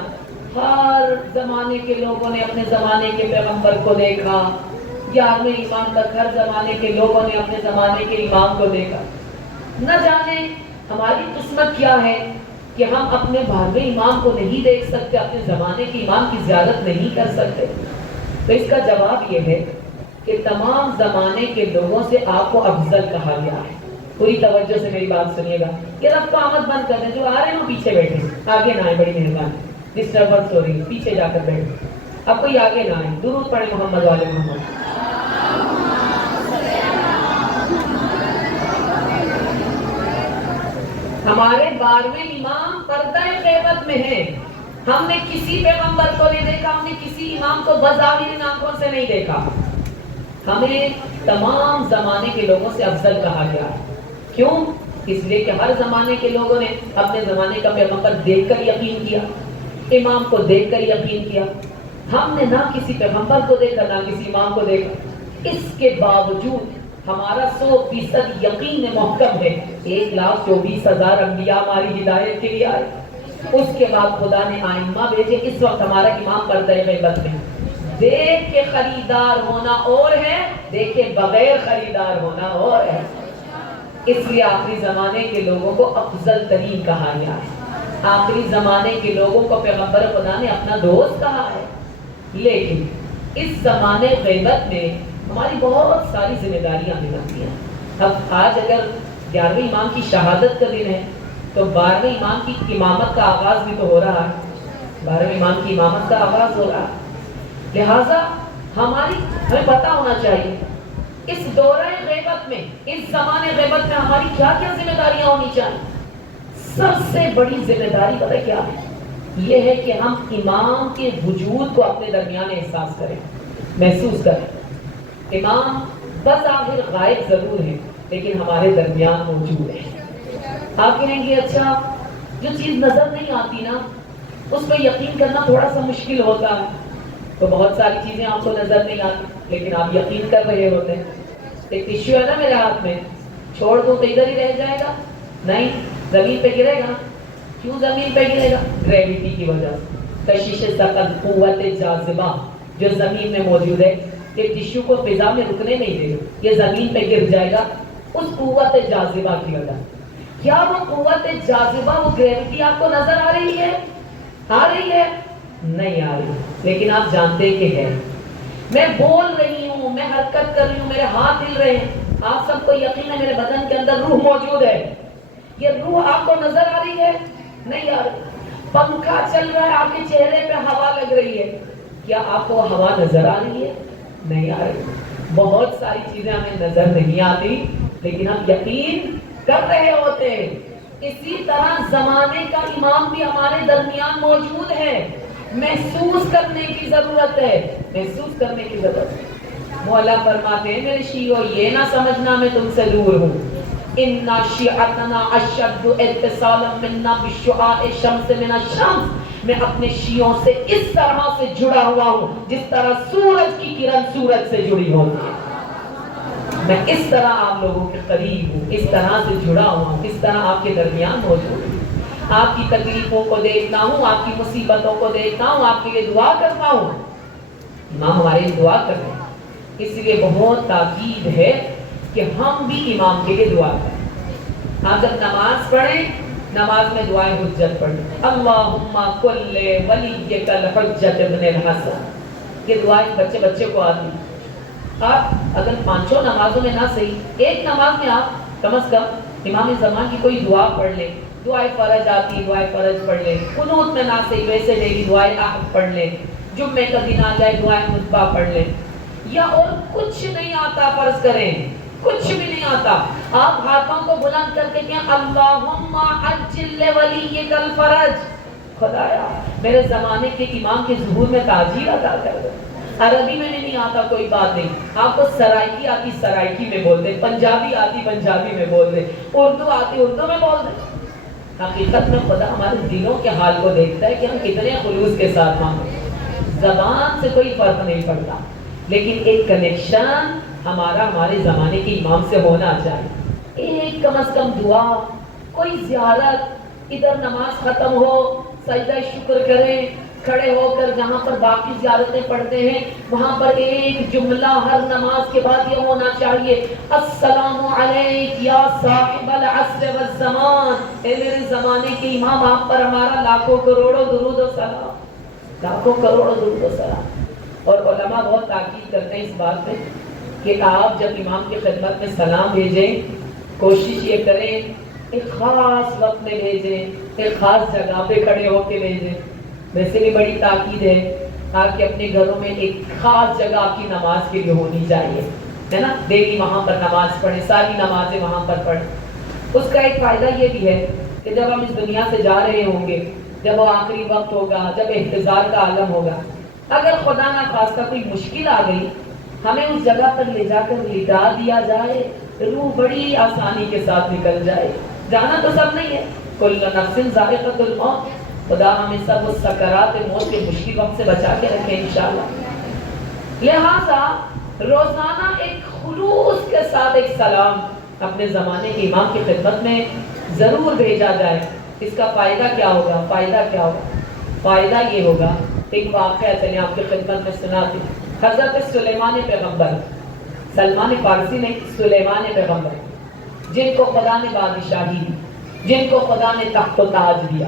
ہر زمانے کے لوگوں نے اپنے زمانے کے پیغمبر کو دیکھا، 11ویں امام تک ہر زمانے کے لوگوں نے اپنے زمانے کے امام کو دیکھا. نہ جانے ہماری قسمت کیا ہے کہ ہم اپنے 12ویں امام کو نہیں دیکھ سکتے، اپنے زمانے کے امام کی زیارت نہیں کر سکتے. تو اس کا جواب یہ ہے کہ تمام زمانے کے لوگوں سے آپ کو افضل کہا گیا ہے. پوری توجہ سے میری بات سنیے گا. یہ رب کا آمد بند کر دیں، جو آ رہے ہیں وہ پیچھے بیٹھے، آگے نہ آئے. بڑی مہربانی، ڈسٹربنس ہو رہی ہے، پیچھے جا کر بیٹھے. اب کوئی آگے نہ آئے. درود پڑھیں محمد والے محمد. ہمارے 12ویں امام پردہ غیبت میں ہیں. ہم نے کسی پیغمبر کو نہیں دیکھا، ہم نے کسی امام کو بظاہر آنکھوں سے نہیں دیکھا. ہمیں تمام زمانے کے لوگوں سے افضل کہا گیا. کیوں؟ اس لیے کہ ہر زمانے کے لوگوں نے اپنے زمانے کا پیغمبر دیکھ کر یقین کیا، امام کو دیکھ کر یقین کیا. ہم نے نہ کسی پیغمبر کو دیکھا نہ کسی امام کو دیکھا. اس کے باوجود ہمارا 100% یقین محکم ہے 1,24,000 انبیاء ہماری ہدایت کے لیے آئے. اس کے بعد خدا نے آئمہ بھیجے. اس وقت ہمارا امام پردہ غیبت میں. دیکھ کے خریدار ہونا اور ہے، دیکھے بغیر خریدار ہونا اور ہے. اس لیے آخری زمانے کے لوگوں کو افضل ترین کہا گیا ہے. آخری زمانے کے لوگوں کو پیغمبر خدا نے اپنا دوست کہا ہے. لیکن اس زمانے غیبت میں ہماری بہت ساری ذمہ داریاں بھی بنتی ہیں. اب آج اگر 11ویں امام کی شہادت کا دن ہے تو 12ویں امام کی امامت کا آغاز بھی تو ہو رہا ہے. 12ویں امام کی امامت کا آغاز ہو رہا ہے. لہٰذا ہمیں پتا ہونا چاہیے اس دورہ غیبت میں، اس زمانے غیبت میں ہماری کیا کیا ذمہ داریاں ہونی چاہیے. سب سے بڑی ذمہ داری پتہ کیا ہے؟ یہ ہے کہ ہم امام کے وجود کو اپنے درمیان احساس کریں، محسوس کریں۔ امام بظاہر غائب ضرور ہے لیکن ہمارے درمیان موجود ہے۔ آپ کہیں گے اچھا جو چیز نظر نہیں آتی نا اس پہ یقین کرنا تھوڑا سا مشکل ہوتا ہے، تو بہت ساری چیزیں آپ کو نظر نہیں آتی لیکن آپ یقین کر رہے ہوتے ہیں۔ ایک ٹشو ہے نا میرے ہاتھ میں، چھوڑ دو تو ادھر ہی رہ جائے گا؟ نہیں، زمین پہ گرے گا۔ کیوں زمین پہ گرے گا؟ گریویٹی کی وجہ سے، کشش ثقل، قوت جاذبہ جو زمین میں موجود ہے، یہ ٹشو کو فضا میں رکنے نہیں دے گا، یہ زمین پہ گر جائے گا اس قوت جاذبہ کی وجہ سے۔ کیا وہ قوت جاذبہ، وہ گریویٹی آپ کو نظر آ رہی ہے؟ آ رہی ہے؟ نہیں آ رہی، لیکن آپ جانتے کہ ہے۔ میں بول رہی ہوں، میں حرکت کر رہی ہوں، میرے ہاتھ ہل رہے ہیں، آپ سب کو یقین ہے میرے بدن کے اندر روح موجود ہے۔ یہ روح آپ کو نظر آ رہی ہے؟ نہیں آ رہی۔ پنکھا چل رہا ہے، آپ کے چہرے پہ ہوا لگ رہی ہے، کیا آپ کو ہوا نظر آ رہی ہے؟ نہیں آ رہی۔ بہت ساری چیزیں ہمیں نظر نہیں آتی لیکن ہم یقین کر رہے ہوتے ہیں۔ اسی طرح زمانے کا امام بھی ہمارے درمیان موجود ہے، محسوس کرنے کی ضرورت ہے، محسوس کرنے کی ضرورت ہے۔ مولا فرماتے ہیں میرے شیعو یہ نہ سمجھنا میں تم سے دور ہوں، اِنَّ شِیعَتَنَا أَشَدُّ اِتِّصَالًا مِنَّا بِالشُّعَاءِ الشَّمْسِ مِنَ الشَّمْسِ، میں اپنے شیعوں سے اس طرح سے جڑا ہوا ہوں جس طرح سورج کی کرن سورج سے جڑی ہوتی ہے۔ میں اس طرح آپ لوگوں کے قریب ہوں، اس طرح سے جڑا ہوا ہوں، اس طرح آپ کے درمیان موجود ہوں، آپ کی تکلیفوں کو دیکھتا ہوں، آپ کی مصیبتوں کو دیکھتا ہوں، آپ کے لیے دعا کرتا ہوں۔ امام ہمارے لیے دعا کرتے ہیں، اس لیے بہت تاکید ہے کہ ہم بھی امام کے لیے دعا کریں۔ آپ جب نماز پڑھیں، نماز میں دعائیں حجت پڑھیں، اللہم کل ولیک الحجت ابن الحسن، یہ دعائیں بچے بچے کو آتی ہیں۔ آپ اگر پانچوں نمازوں میں نہ صحیح، ایک نماز میں آپ کم از کم امام زمان کی کوئی دعا پڑھ لیں، دعائے فرج آتی، دعائے فرج پڑھ لیں، قنوت میں نہ صحیح ویسے ڈیلی دعائے احد پڑھ لیں، جمعے کا دن آ جائے دعائے مصباح پڑھ لیں، یا اور کچھ نہیں آتا فرض کریں، کچھ بھی نہیں آتا، آپ ہاتھوں کو بلند کر کے کہیں اللہم عجل لولیک الفرج، خدایا میرے زمانے کے امام کے ظہور میں تاجیل عطا کر دو۔ عربی میں نہیں آتا کوئی بات نہیں، آپ کو سرائکی آتی سرائکی میں بول دیں، پنجابی آتی پنجابی میں بول دیں، اردو آتی اردو میں بول دیں۔ حقیقت میں خدا ہمارے دلوں کے حال کو دیکھتا ہے کہ ہم کتنے خلوص کے ساتھ مانگتے۔ زبان سے کوئی فرق نہیں پڑتا لیکن ایک کنیکشن ہمارا ہمارے زمانے کے امام سے ہونا چاہیے، ایک کم از کم دعا، کوئی زیارت، ادھر نماز ختم ہو سجدہ شکر کریں، کھڑے ہو کر جہاں پر باقی زیارتیں پڑھتے ہیں وہاں پر ایک جملہ ہر نماز کے بعد یہ ہونا چاہیے، السلام علیک یا صاحب العصر والزمان، اے میرے زمانے کے امام آپ پر ہمارا لاکھوں کروڑوں درود و سلام، لاکھوں کروڑوں درود و سلام۔ اور علماء بہت تاکید کرتے ہیں اس بات پہ کہ آپ جب امام کی خدمت میں سلام بھیجیں کوشش یہ کریں ایک خاص وقت میں بھیجیں، ایک خاص جگہ پہ کھڑے ہو کے بھیجیں۔ ویسے بھی بڑی تاکید ہے آپ کے اپنے گھروں میں ایک خاص جگہ آپ کی نماز کے لیے ہونی چاہیے، ہے نا، ڈیلی وہاں پر نماز پڑھیں، ساری نمازیں وہاں پر پڑھیں۔ اس کا ایک فائدہ یہ بھی ہے کہ جب ہم اس دنیا سے جا رہے ہوں گے، جب وہ آخری وقت ہوگا، جب احتضار کا عالم ہوگا، اگر خدا نہ خواستہ کوئی مشکل آ گئی، ہمیں اس جگہ پر لے جا کر لٹا دیا جائے، روح بڑی آسانی کے ساتھ نکل جائے۔ جانا تو سب نہیں ہے، کل نفس ذائقۃ الموت، خدا ہمیں سب اس سکرات موت کے مشکل وقت سے بچا کے رکھے انشاءاللہ۔ لہٰذا روزانہ ایک خلوص کے ساتھ ایک سلام اپنے زمانے کے امام کی خدمت میں ضرور بھیجا جائے۔ اس کا فائدہ کیا ہوگا؟ فائدہ کیا ہوگا؟ فائدہ یہ ہوگا، ایک واقعہ چلیں آپ کی خدمت میں سناتے ہیں۔ حضرت سلیمان پیغمبر، سلمان فارسی نے سلیمان پیغمبر جن کو خدا نے بادشاہی دی، جن کو خدا نے تخت و تاج دیا،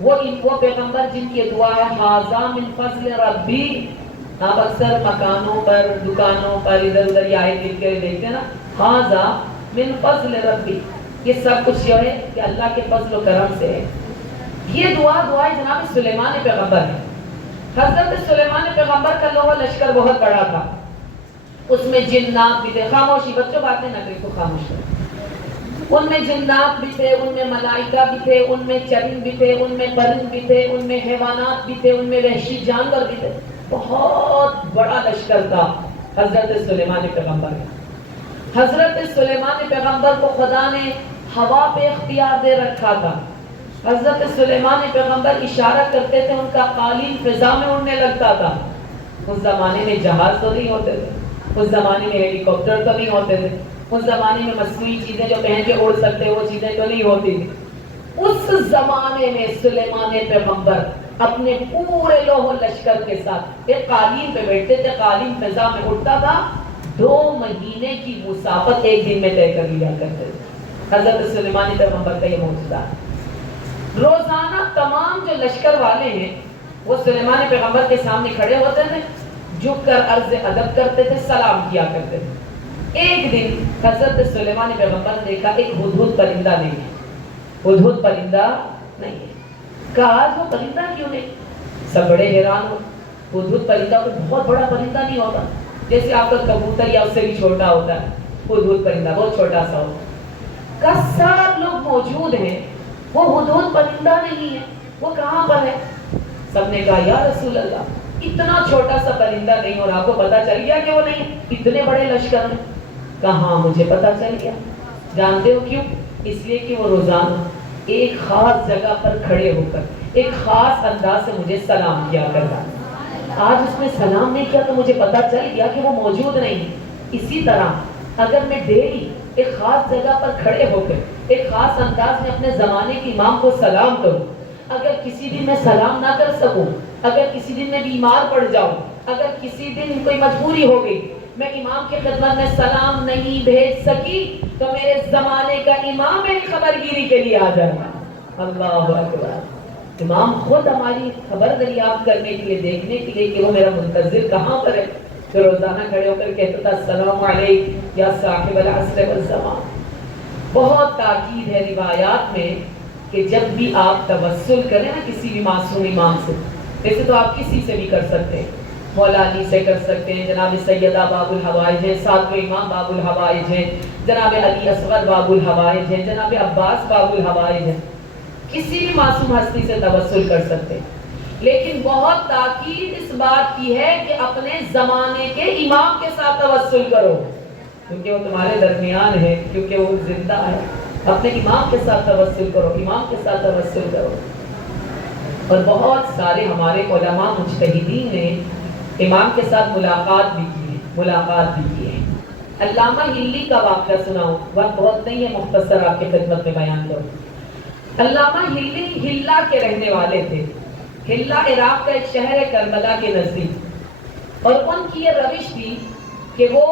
وہ پیغمبر جن کی دعا ہے ھذا من فضل ربی۔ آپ اکثر مکانوں پر، دکانوں پر ادھر ادھر یہ آیت لکھ کے دیکھتے ہیں نا، ھذا من فضل ربی، یہ سب کچھ جو ہے کہ اللہ کے فضل و کرم سے ہے۔ یہ دعا جناب سلیمان پیغمبر ہے۔ حضرت سلیمان پیغمبر کا لوح لشکر بہت بڑا تھا، اس میں جنات بھی تھے۔ خاموشی بچوں، باتیں نہ کریں تو خاموش کریں۔ ان میں جنات بھی تھے، ان میں ملائکہ بھی تھے، ان میں چرند بھی تھے، ان میں پرند بھی تھے، ان میں حیوانات بھی تھے، ان میں وحشی جانور بھی تھے. بہت بڑا لشکر تھا حضرت سلیمان پیغمبر کا. حضرت سلیمان پیغمبر کو خدا نے ہوا پہ اختیار دے رکھا تھا. حضرت سلیمان پیغمبر اشارہ کرتے تھے، ان کا قالین فضا میں اڑنے لگتا تھا. اس زمانے میں جہاز تو نہیں ہوتے تھے، اس زمانے میں ہیلی کاپٹر تو نہیں ہوتے تھے، اس زمانے میں مصنوعی چیزیں جو پہن کے اڑ سکتے وہ چیزیں تو نہیں ہوتی تھی. اس زمانے میں سلیمان پیغمبر اپنے پورے لوح و لشکر کے ساتھ ایک قالین پہ بیٹھتے تھے، قالین فضا میں اڑتا تھا. 2 مہینے کی مسافت ایک دن میں طے کر لیا کرتے تھے. حضرت سلیمان پیغمبر کا یہ معجزہ ہے. روزانہ تمام جو لشکر والے ہیں وہ سلیمان پیغمبر کے سامنے کھڑے ہوتے تھے، جھک کر عرض ادب کرتے تھے، سلام کیا کرتے تھے. ایک دن حضرت سلیمان پیغمبر نے دیکھا ایک ہدہد پرندہ نہیں ہے. ہدہد پرندہ نہیں ہے. کہا وہ پرندہ کیوں نہیں؟ سب بڑے حیران ہو. ہدہد پرندہ کوئی بہت بڑا پرندہ نہیں ہوتا، جیسے آپ کا کبوتر یا اس سے بھی چھوٹا ہوتا ہے. ہدہد پرندہ بہت چھوٹا سا ہوتا ہے. کا سب لوگ موجود ہیں، وہ ہدہد پرندہ نہیں ہے، وہ کہاں پر ہے؟ سب نے کہا یا رسول اللہ اتنا چھوٹا سا پرندہ نہیں اور آپ کو پتا چل گیا کہ وہ نہیں اتنے بڑے لشکر میں؟ کہاں مجھے پتا چل گیا. جانتے ہو کیوں؟ اس لیے کہ وہ روزانہ ایک خاص جگہ پر کھڑے ہو کر ایک خاص انداز سے مجھے سلام کیا کرتا. آج اس نے سلام نہیں کیا تو مجھے پتا چل گیا کہ وہ موجود نہیں. اسی طرح اگر میں ڈیلی ایک خاص جگہ پر کھڑے ہو کر ایک خاص انداز میں اپنے زمانے کے امام کو سلام کروں، اگر کسی دن میں سلام نہ کر سکوں، اگر کسی دن میں بیمار پڑ جاؤں، اگر کسی دن کوئی مجبوری ہو گئی میں امام کی خدمت میں سلام نہیں بھیج سکی، تو میرے زمانے کا امام میری خبرگیری کے لیے آ جائے. اللہ اکبر. امام خود ہماری خبر دریافت کرنے کے لیے، دیکھنے کے لیے کہ وہ میرا منتظر کہاں پر ہے. تو روزانہ کھڑے ہو کر کہتا تھا السلام علیک یا صاحب العصر والزمان. بہت تاکید ہے روایات میں کہ جب بھی آپ توسل کریں نا کسی بھی معصوم امام سے، ویسے تو آپ کسی سے بھی کر سکتے ہیں، مولا علی سے کر سکتے ہیں، جناب سیدہ باب الحوائج ہیں، ساتویں امام باب الحوائج ہیں، جناب علی اصغر باب الحوائج ہیں، جناب عباس باب الحوائج ہیں، کسی بھی معصوم ہستی سے توسل کر سکتے ہیں. لیکن بہت تاکید اس بات کی ہے کہ اپنے زمانے کے امام کے ساتھ توسل کرو، کیونکہ وہ تمہارے درمیان ہے، کیونکہ وہ زندہ ہے. اپنے امام کے ساتھ توسل کرو، امام کے ساتھ توسل کرو. اور بہت سارے ہمارے علماء مجتہدین نے امام کے ساتھ ملاقات بھی کی ہے. علامہ ہلی کا واقعہ سناؤں، وقت بہت نہیں ہے، مختصر آپ کی خدمت میں بیان کروں. علامہ ہلی ہلا کے رہنے والے تھے. ہلا عراق کا ایک شہر ہے کربلا کے نزدیک، اور ان کی یہ روش تھی کہ وہ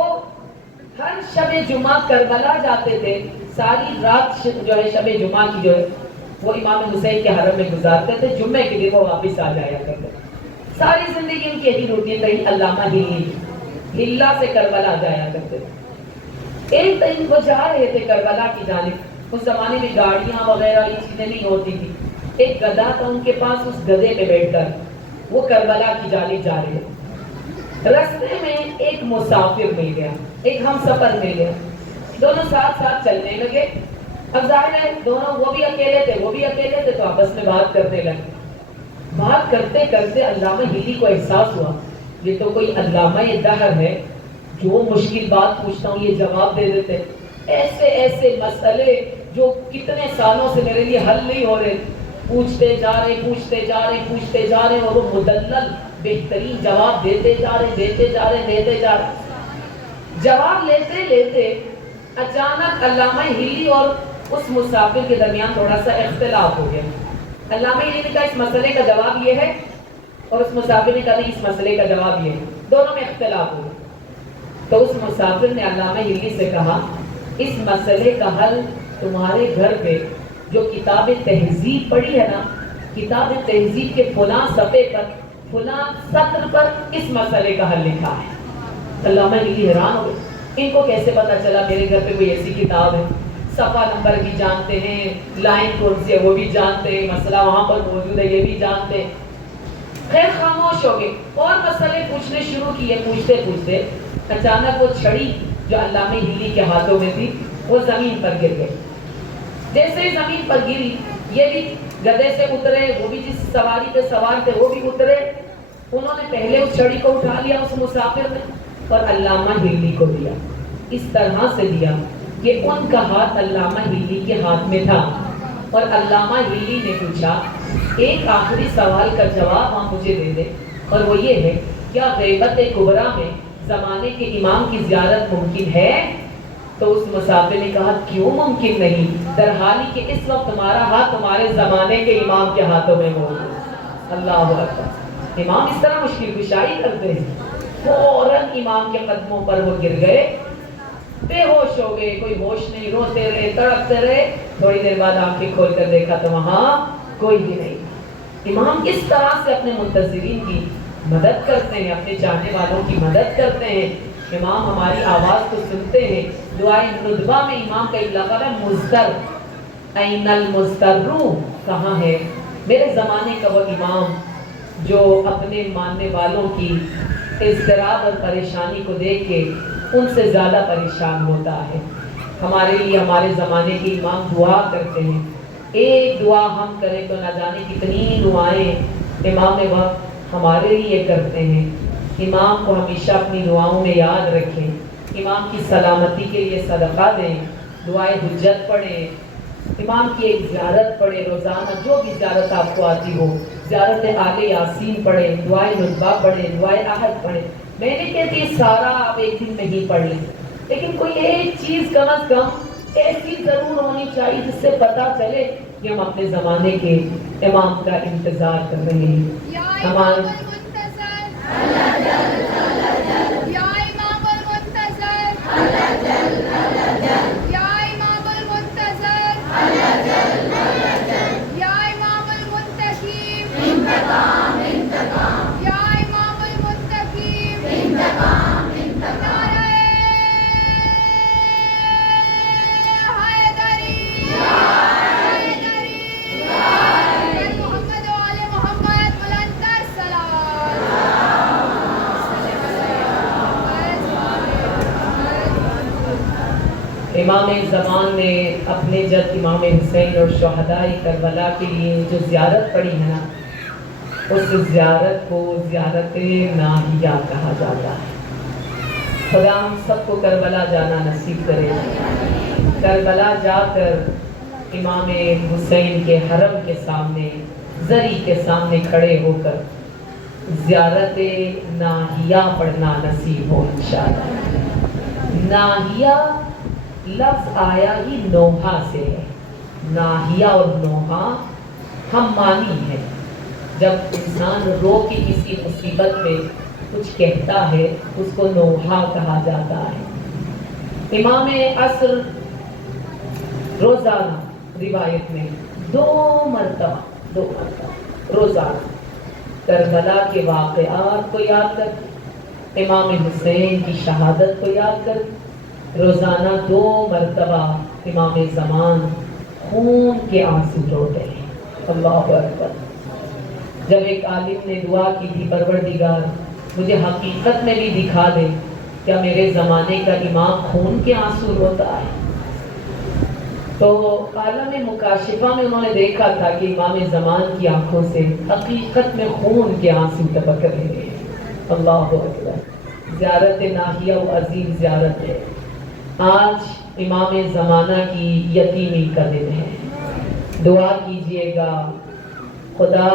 ہر شب جمعہ کربلا جاتے تھے. ساری رات جو ہے شب جمعہ کی جو ہے وہ امام حسین کے حرم میں گزارتے تھے، جمعے کے دن وہ واپس آ جایا کرتے. ساری زندگی ان کی یہی روٹین رہی. علامہ ہلا سے کربلا جایا کرتے. ایک دن وہ جا رہے تھے کربلا کی جانب. اس زمانے میں گاڑیاں وغیرہ یہ چیزیں نہیں ہوتی تھی. ایک گدھا تھا ان کے پاس، اس گدھے پہ بیٹھ کر وہ کربلا کی جانب جا رہے تھے. راستے میں ایک مسافر مل گیا، ایک ہم سفر مل گیا. دونوں ساتھ ساتھ چلنے لگے. اب ظاہر ہے دونوں، وہ بھی اکیلے تھے وہ بھی اکیلے تھے، تو آپس میں بات کرنے لگے. بات کرتے کرتے علامہ ہلی کو احساس ہوا یہ تو کوئی علامہ دہر ہے، جو مشکل بات پوچھتا ہوں یہ جواب دے دیتے. ایسے ایسے مسئلے جو کتنے سالوں سے میرے لیے حل نہیں ہو رہے، پوچھتے جا رہے اور وہ مدلل بہترین جواب دیتے جا رہے. جواب لیتے لیتے اچانک علامہ ہلی اور اس مسافر کے درمیان تھوڑا سا اختلاف ہو گیا. علامہ ہلی نے کہا اس مسئلے کا جواب یہ ہے، اور اس مسافر نے کہا اس مسئلے کا جواب یہ ہے. دونوں میں اختلاف ہو گیا. تو اس مسافر نے علامہ ہلی سے کہا اس مسئلے کا حل تمہارے گھر پہ جو کتاب تہذیب پڑھی ہے نا، کتاب تہذیب کے فلاں صفحے پر فلاں سطر پر اس مسئلے کا حل لکھا ہے. علامہ ہلی حیران ہو گئے، ان کو کیسے پتا چلا میرے گھر پہ کوئی ایسی کتاب ہے؟ صفحہ نمبر بھی جانتے ہیں، لائن کون سی ہے وہ بھی جانتے ہیں، مسئلہ وہاں پر موجود ہے یہ بھی جانتے. خیر خاموش ہو گئے اور مسئلے پوچھنے شروع کیے. پوچھتے پوچھتے اچانک وہ چھڑی جو علامہ ہلی کے ہاتھوں میں تھی وہ زمین پر گر گئی. جیسے ہی زمین پر گری، یہ بھی گدھے سے اترے، وہ بھی جس سواری پہ سوار تھے وہ بھی اترے. انہوں نے پہلے اس چھڑی کو اٹھا لیا اس مسافر نے اور علامہ ہلی کو دیا. اس طرح سے دیا کہ ان کا ہاتھ علامہ ہلی کے ہاتھ میں تھا. اور علامہ ہلی نے پوچھا ایک آخری سوال کا جواب آپ مجھے دے دیں، اور وہ یہ ہے کیا غیبت کبریٰ میں زمانے کے امام کی زیارت ممکن ہے؟ تو اس مسافر نے کہا کیوں ممکن نہیں، در حالی کہ اس وقت تمہارا ہاتھ تمہارے زمانے کے امام کے ہاتھوں میں موجود. اللہ اکبر. امام اس طرح مشکل کشائی کرتے ہیں. فوراً امام کے قدموں پر وہ گر گئے، بے ہوش ہو گئے، کوئی ہوش نہیں، روتے رہے، تڑپتے رہے. تھوڑی دیر بعد آنکھیں کھول کر دیکھا تو وہاں کوئی بھی نہیں. امام اس طرح سے اپنے منتظرین کی مدد کرتے ہیں، اپنے چاہنے والوں کی مدد کرتے ہیں. امام ہماری آواز کو سنتے ہیں. دعائے ندبہ میں امام کا ایک لقب ہے مزدر. این المزدرو، کہاں ہے میرے زمانے کا وہ امام جو اپنے ماننے والوں کی اضطراب اور پریشانی کو دیکھ کے ان سے زیادہ پریشان ہوتا ہے. ہمارے لیے ہمارے زمانے کے امام دعا کرتے ہیں. ایک دعا ہم کریں تو نہ جانے کتنی دعائیں امام وقت ہمارے لیے کرتے ہیں. امام کو ہمیشہ اپنی دعاؤں میں یاد رکھیں. امام کی سلامتی کے لیے صدقہ دیں، دعائے حجت پڑھیں، امام کی ایک زیارت پڑھیں روزانہ، جو بھی زیارت آپ کو آتی ہو. زیارت آل یاسین پڑھیں، دعائے ندبہ پڑھیں، دعائے احد پڑھیں. میں نہیں کہتی سارا آپ ایک دن میں ہی پڑھ لیں، لیکن کوئی ایک چیز کم از کم ایسی ضرور ہونی چاہیے جس سے پتہ چلے کہ ہم اپنے زمانے کے امام کا انتظار کر رہے ہیں. ہمارے امام زمان نے اپنے جد امام حسین اور شہداء کربلا کے لیے جو زیارت پڑھی ہے نا، اس زیارت کو زیارت ناہیہ کہا جاتا ہے. خدا ہم سب کو کربلا جانا نصیب کرے. کربلا جا کر امام حسین کے حرم کے سامنے، زری کے سامنے کھڑے ہو کر زیارت ناہیہ پڑھنا نصیب ہو انشاءاللہ. ناہیہ لفظ آیا ہی نوحہ سے ہے. ناہیہ اور نوحہ ہم معنی ہے. جب انسان رو کے کسی مصیبت میں کچھ کہتا ہے اس کو نوحہ کہا جاتا ہے. امام عصر روزانہ روایت میں دو مرتبہ روزانہ کربلا کے واقعات کو یاد کر، امام حسین کی شہادت کو یاد کر، روزانہ 2 مرتبہ امام زمان خون کے آنسو روتے ہیں. اللہ اکبر. جب ایک عالم نے دعا کی تھی پروردگار مجھے حقیقت میں بھی دکھا دے کیا میرے زمانے کا امام خون کے آنسو روتا ہے، تو عالم مکاشفہ میں انہوں نے دیکھا تھا کہ امام زمان کی آنکھوں سے حقیقت میں خون کے آنسو ٹپک رہے ہیں. اللہ اکبر. زیارت ناہیہ و عظیم زیارت ہے. آج امام زمانہ کی یتیمی کا دن ہے. دعا کیجئے گا خدا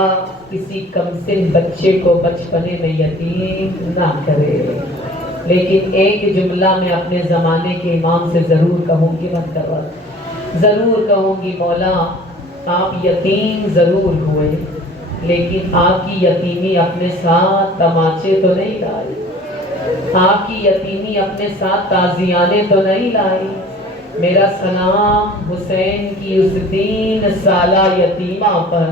کسی کمسن بچے کو بچپنے میں یتیم نہ کرے. لیکن ایک جملہ میں اپنے زمانے کے امام سے ضرور کہوں گی، ضرور کہوں گی مولا آپ یتیم ضرور ہوئے لیکن آپ کی یتیمی اپنے ساتھ تماچے تو نہیں لائی، آپ کی یتیمی اپنے ساتھ تازیانے تو نہیں لائی. میرا سلام حسین کی اس 3 سالہ یتیمہ پر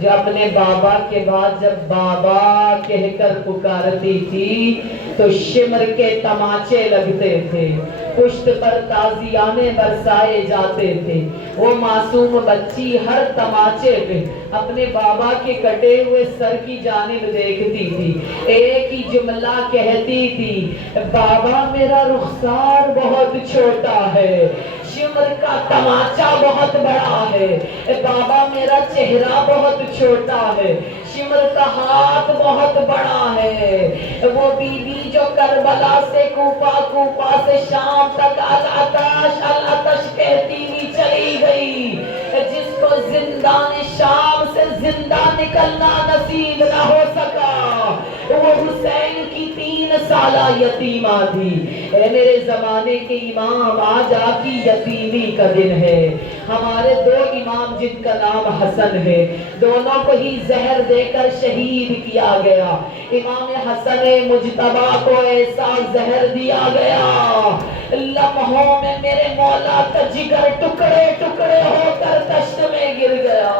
جو اپنے بابا کے بعد جب بابا کہہ کر پکارتی تھی تو شمر کے تماچے لگتے تھے، پشت پر تازیانے برسائے جاتے تھے. وہ معصوم بچی ہر تماچے پہ اپنے بابا کے کٹے ہوئے سر کی جانب دیکھتی تھی، ایک ہی جملہ کہتی تھی بابا میرا رخسار بہت چھوٹا ہے، شمر کا تماچا بہت بڑا ہے، بابا میرا چہرہ بہت چھوٹا ہے، شمر کا ہاتھ بہت بڑا ہے۔ وہ بی بی جو کربلا سے کوفہ سے شام تک العطش العطش کہتی ہوئی چلی گئی، جس کو زندان شام سے زندہ نکلنا نصیب نہ ہو سکا، وہ حسین کی 3 سالہ یتیمہ تھی۔ اے میرے زمانے کے امام، آج آپ کی یتیمی کا دن ہے۔ ہمارے 2 امام جن کا نام حسن ہے، دونوں کو ہی زہر دے کر شہید کیا گیا۔ امام حسن مجتبیٰ کو ایسا زہر دیا گیا، لمحوں میں میرے مولا کا جگر ٹکڑے ٹکڑے ہو کر دشت میں گر گیا۔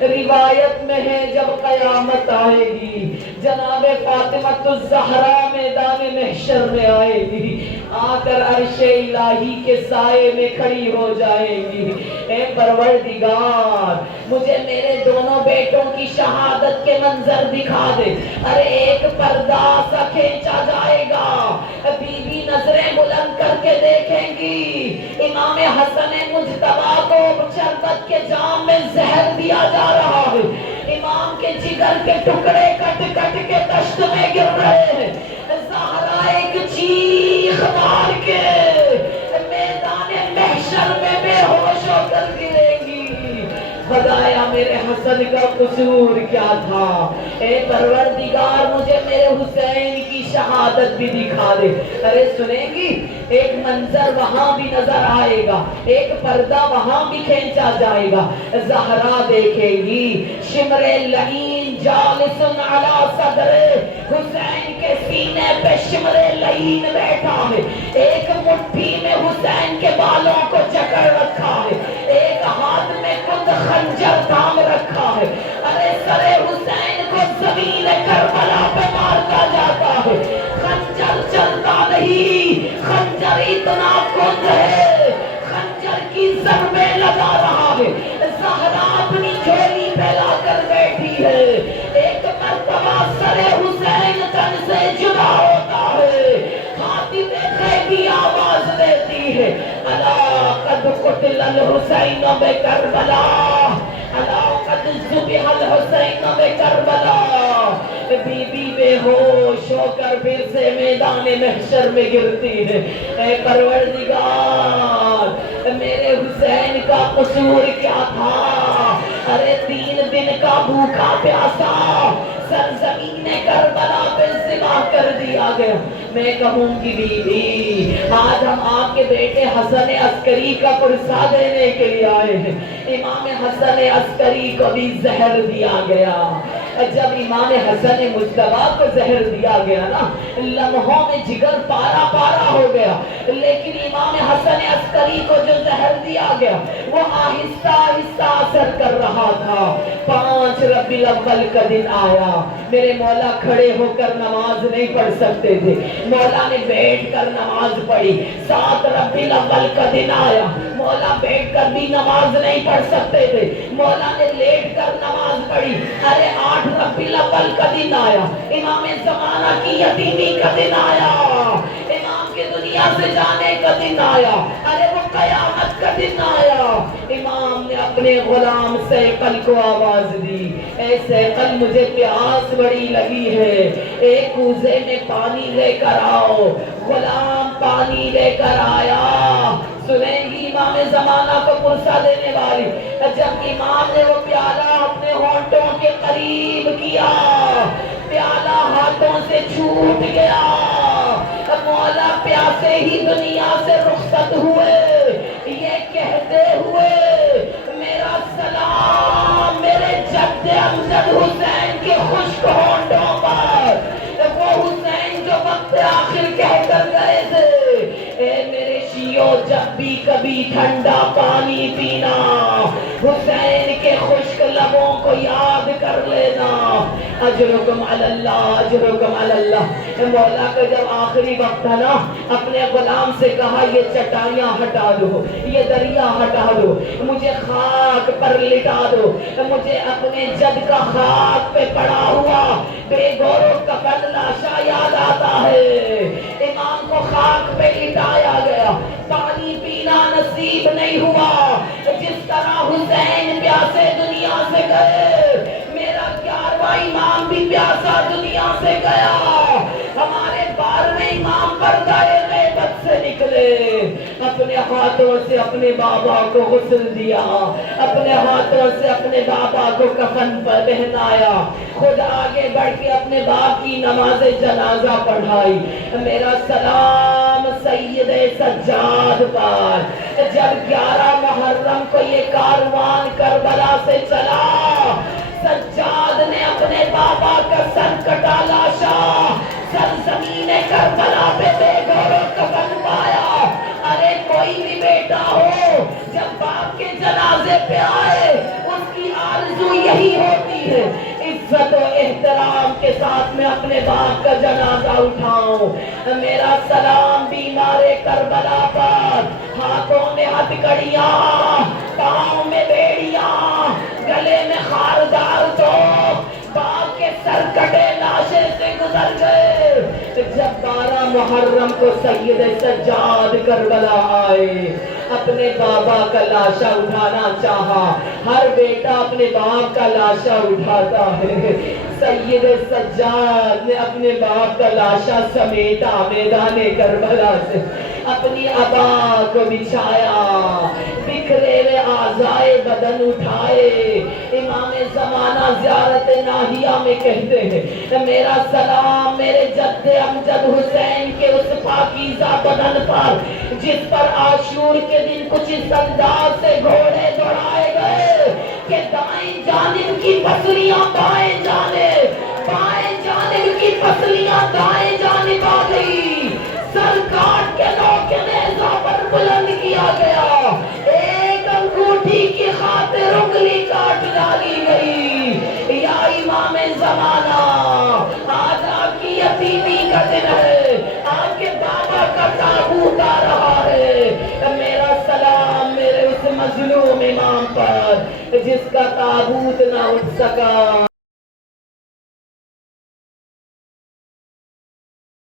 روایت میں ہے جب قیامت آئے گی، جناب فاطمہ الزہرا میدان محشر میں آئے گی، آ کر عرش الہی کے سائے میں کھڑی ہو جائے گی۔ اے پروردگار، مجھے میرے دونوں بیٹوں کی شہادت کے منظر دکھا دے۔ ارے ایک پردہ سا کھینچا جائے گا، بی بی نظریں بلند کر کے دیکھیں گی، امام حسن مجتبیٰ کو شربت کے جام میں زہر دیا جا رہا ہے، امام کے جگر کے ٹکڑے کٹ کٹ کے دشت میں گر رہے ہیں۔ زہرا ایک چیخ مار کے میدان محشر میں بے ہوش ہو کر گرے گی۔ خدایا میرے حسن کا قصور کیا تھا؟ اے پروردگار، مجھے میرے حسین کی شہادت بھی دکھا دے۔ ارے سنیں گی، ایک منظر وہاں بھی نظر آئے گا، ایک پردہ وہاں بھی کھینچا جائے گا۔ زہرا دیکھے گی، شمر لعین جالس علی صدر، حسین کے سینے پہ شمر لعین بیٹھا ہے، ایک مٹھی میں حسین کے بالوں کو جکڑ رکھا ہے، ایک ہاتھ میں خود خنجر تھام رکھا ہے۔ ارے سر حسین کو زمین کربلا پہ مارتا جاتا ہے، خنجر چلتا نہیں، خنجر اتنا کند ہے، خنجر کی ضربیں لگا رہا ہے۔ زہرا اپنی جھولی پھیلا کر بیٹھی ہے، ایک مرتبہ سر حسین تن سے جدا ہوتا ہے، خاتم غیبی آواز دیتی ہے، الا قد قتل الحسین بکربلا، الا قد ذبح الحسین بکربلا۔ بی بی بے ہوش ہو کر پھر سے میدان محشر میں گرتی ہے۔ اے پروردگار، میرے حسین کا قصور کیا تھا؟ ارے 3 دن کا بھوکا پیاسا سرزمین کربلا پہ ذبح کر دیا گیا۔ میں کہوں گی بی بی، آج ہم آپ کے بیٹے حسن عسکری کا پرسہ دینے کے لیے آئے ہیں۔ امام حسن عسکری کو بھی زہر دیا گیا۔ جب امام حسن مجتبیٰ کو زہر دیا گیا نا، لمحوں میں جگر پارا پارا ہو گیا، لیکن امام حسن عسکری کو جو زہر دیا گیا وہ آہستہ آہستہ اثر کر رہا تھا۔ 5 ربیع الاول کا دن آیا، میرے مولا کھڑے ہو کر نماز نہیں پڑھ سکتے تھے، مولا نے بیٹھ کر نماز پڑھی۔ 7 ربیع الاول کا دن آیا، مولا بیٹھ کر بھی نماز نہیں پڑھ سکتے تھے، مولا نے لیٹ کر نماز پڑھی۔ ارے 8 ربیع الاول کا دن آیا، امام زمانہ کی یتیمی کا دن آیا، امام کے دنیا سے جانے کا دن آیا، ارے وہ قیامت کا دن آیا۔ امام نے اپنے غلام سیقل کو آواز دی، اے سیقل مجھے پیاس بڑی لگی ہے، ایک کوزے میں پانی لے کر آؤ۔ غلام پانی لے کر آیا۔ سنیں گی امام زمانہ کو پرسہ دینے والی، جب امام نے وہ پیالہ اپنے ہونٹوں کے قریب کیا، پیالہ ہاتھوں سے چھوٹ گیا، مولا پیاسے ہی دنیا سے رخصت ہوئے، یہ کہتے ہوئے میرا سلام میرے جد امجد حسین کے خشک ہونٹوں پر، وہ حسین جو وقت آخر کہہ کر گئے تھے، اے میرے شیعوں جب بھی کبھی ٹھنڈا پانی پینا، حسین کے خشک لبوں کو یاد کر لینا، اجرکم علی اللہ، اجرکم علی اللہ۔ مولا کا جب آخری وقت تھا نا، اپنے غلام سے کہا یہ چٹائیاں ہٹا دو، یہ دریا ہٹا دو، مجھے خاک پر لٹا دو، مجھے اپنے جد کا خاک پہ پڑا ہوا بے گور و کفن لاشا یاد آتا ہے۔ امام کو خاک پہ لٹایا گیا، پانی پینا نصیب نصیب نہیں ہوا. جس طرح حسین پیاسے دنیا سے گئے, میرا 11واں امام بھی پیاسا دنیا سے گیا. ہمارے 12ویں امام پردہ غیبت سے نکلے, اپنے ہاتھوں سے اپنے بابا کو غسل دیا, اپنے ہاتھوں سے اپنے بابا کو کفن پر پہنایا, خود آگے بڑھ کے اپنے باپ کی نماز جنازہ پڑھائی. میرا سلام سید سجاد پر. جب 11 محرم کو یہ کاروان کربلا سے چلا, سجاد نے اپنے بابا کا سر کٹا لاشا سرزمین کربلا پہ بے گھر و کفن پایا. ارے کوئی بھی بیٹا ہو جب باپ کے جنازے پہ آئے, اس کی آرزو یہی ہوتی ہے عزت و احترام کے ساتھ میں اپنے باپ کا جنازہ اٹھاؤں. میرا سلام بیمار کربلا پر. ہاتھوں میں ہتھکڑیاں, پاؤں میں بیڑیاں, گلے میں خاردار توپ, باپ کے سر کٹے لاشے سے گزر گئے. جب 12 محرم کو سید سجاد کربلا آئے, اپنے بابا کا لاشا اٹھانا چاہا. ہر بیٹا اپنے باپ کا لاشا اٹھاتا ہے. سید سجاد نے اپنے باپ کا لاشا سمیٹا میدان کربلا سے, اپنی عبا کو بچھایا, بکھرے ہوئے اعضائے بدن اٹھائے. امام زمانہ زیارت ناہیہ میں کہتے ہیں, میرا سلام میرے جد امجد حسین کے اس پاکیزہ بدن پر جس پر عاشور کے دن کچھ اس انداز سے گھوڑے دوڑائے گئے کہ دائیں جانب کی پسلیاں بائیں جانب, بائیں جانب کی پسلیاں دائیں جانب آ گئی. سر کاٹ کے نوک نیزہ پر بلند کیا گیا, ایک انگوٹھی کی خاطر انگلی کاٹ ڈالی گئی. یا امام زمانہ, آج آپ کی یتیمی کا دن ہے, آپ کے بابا کا تابوت آ رہا ہے. میرا سلام میرے اس مظلوم امام پر جس کا تابوت نہ اٹھ سکا.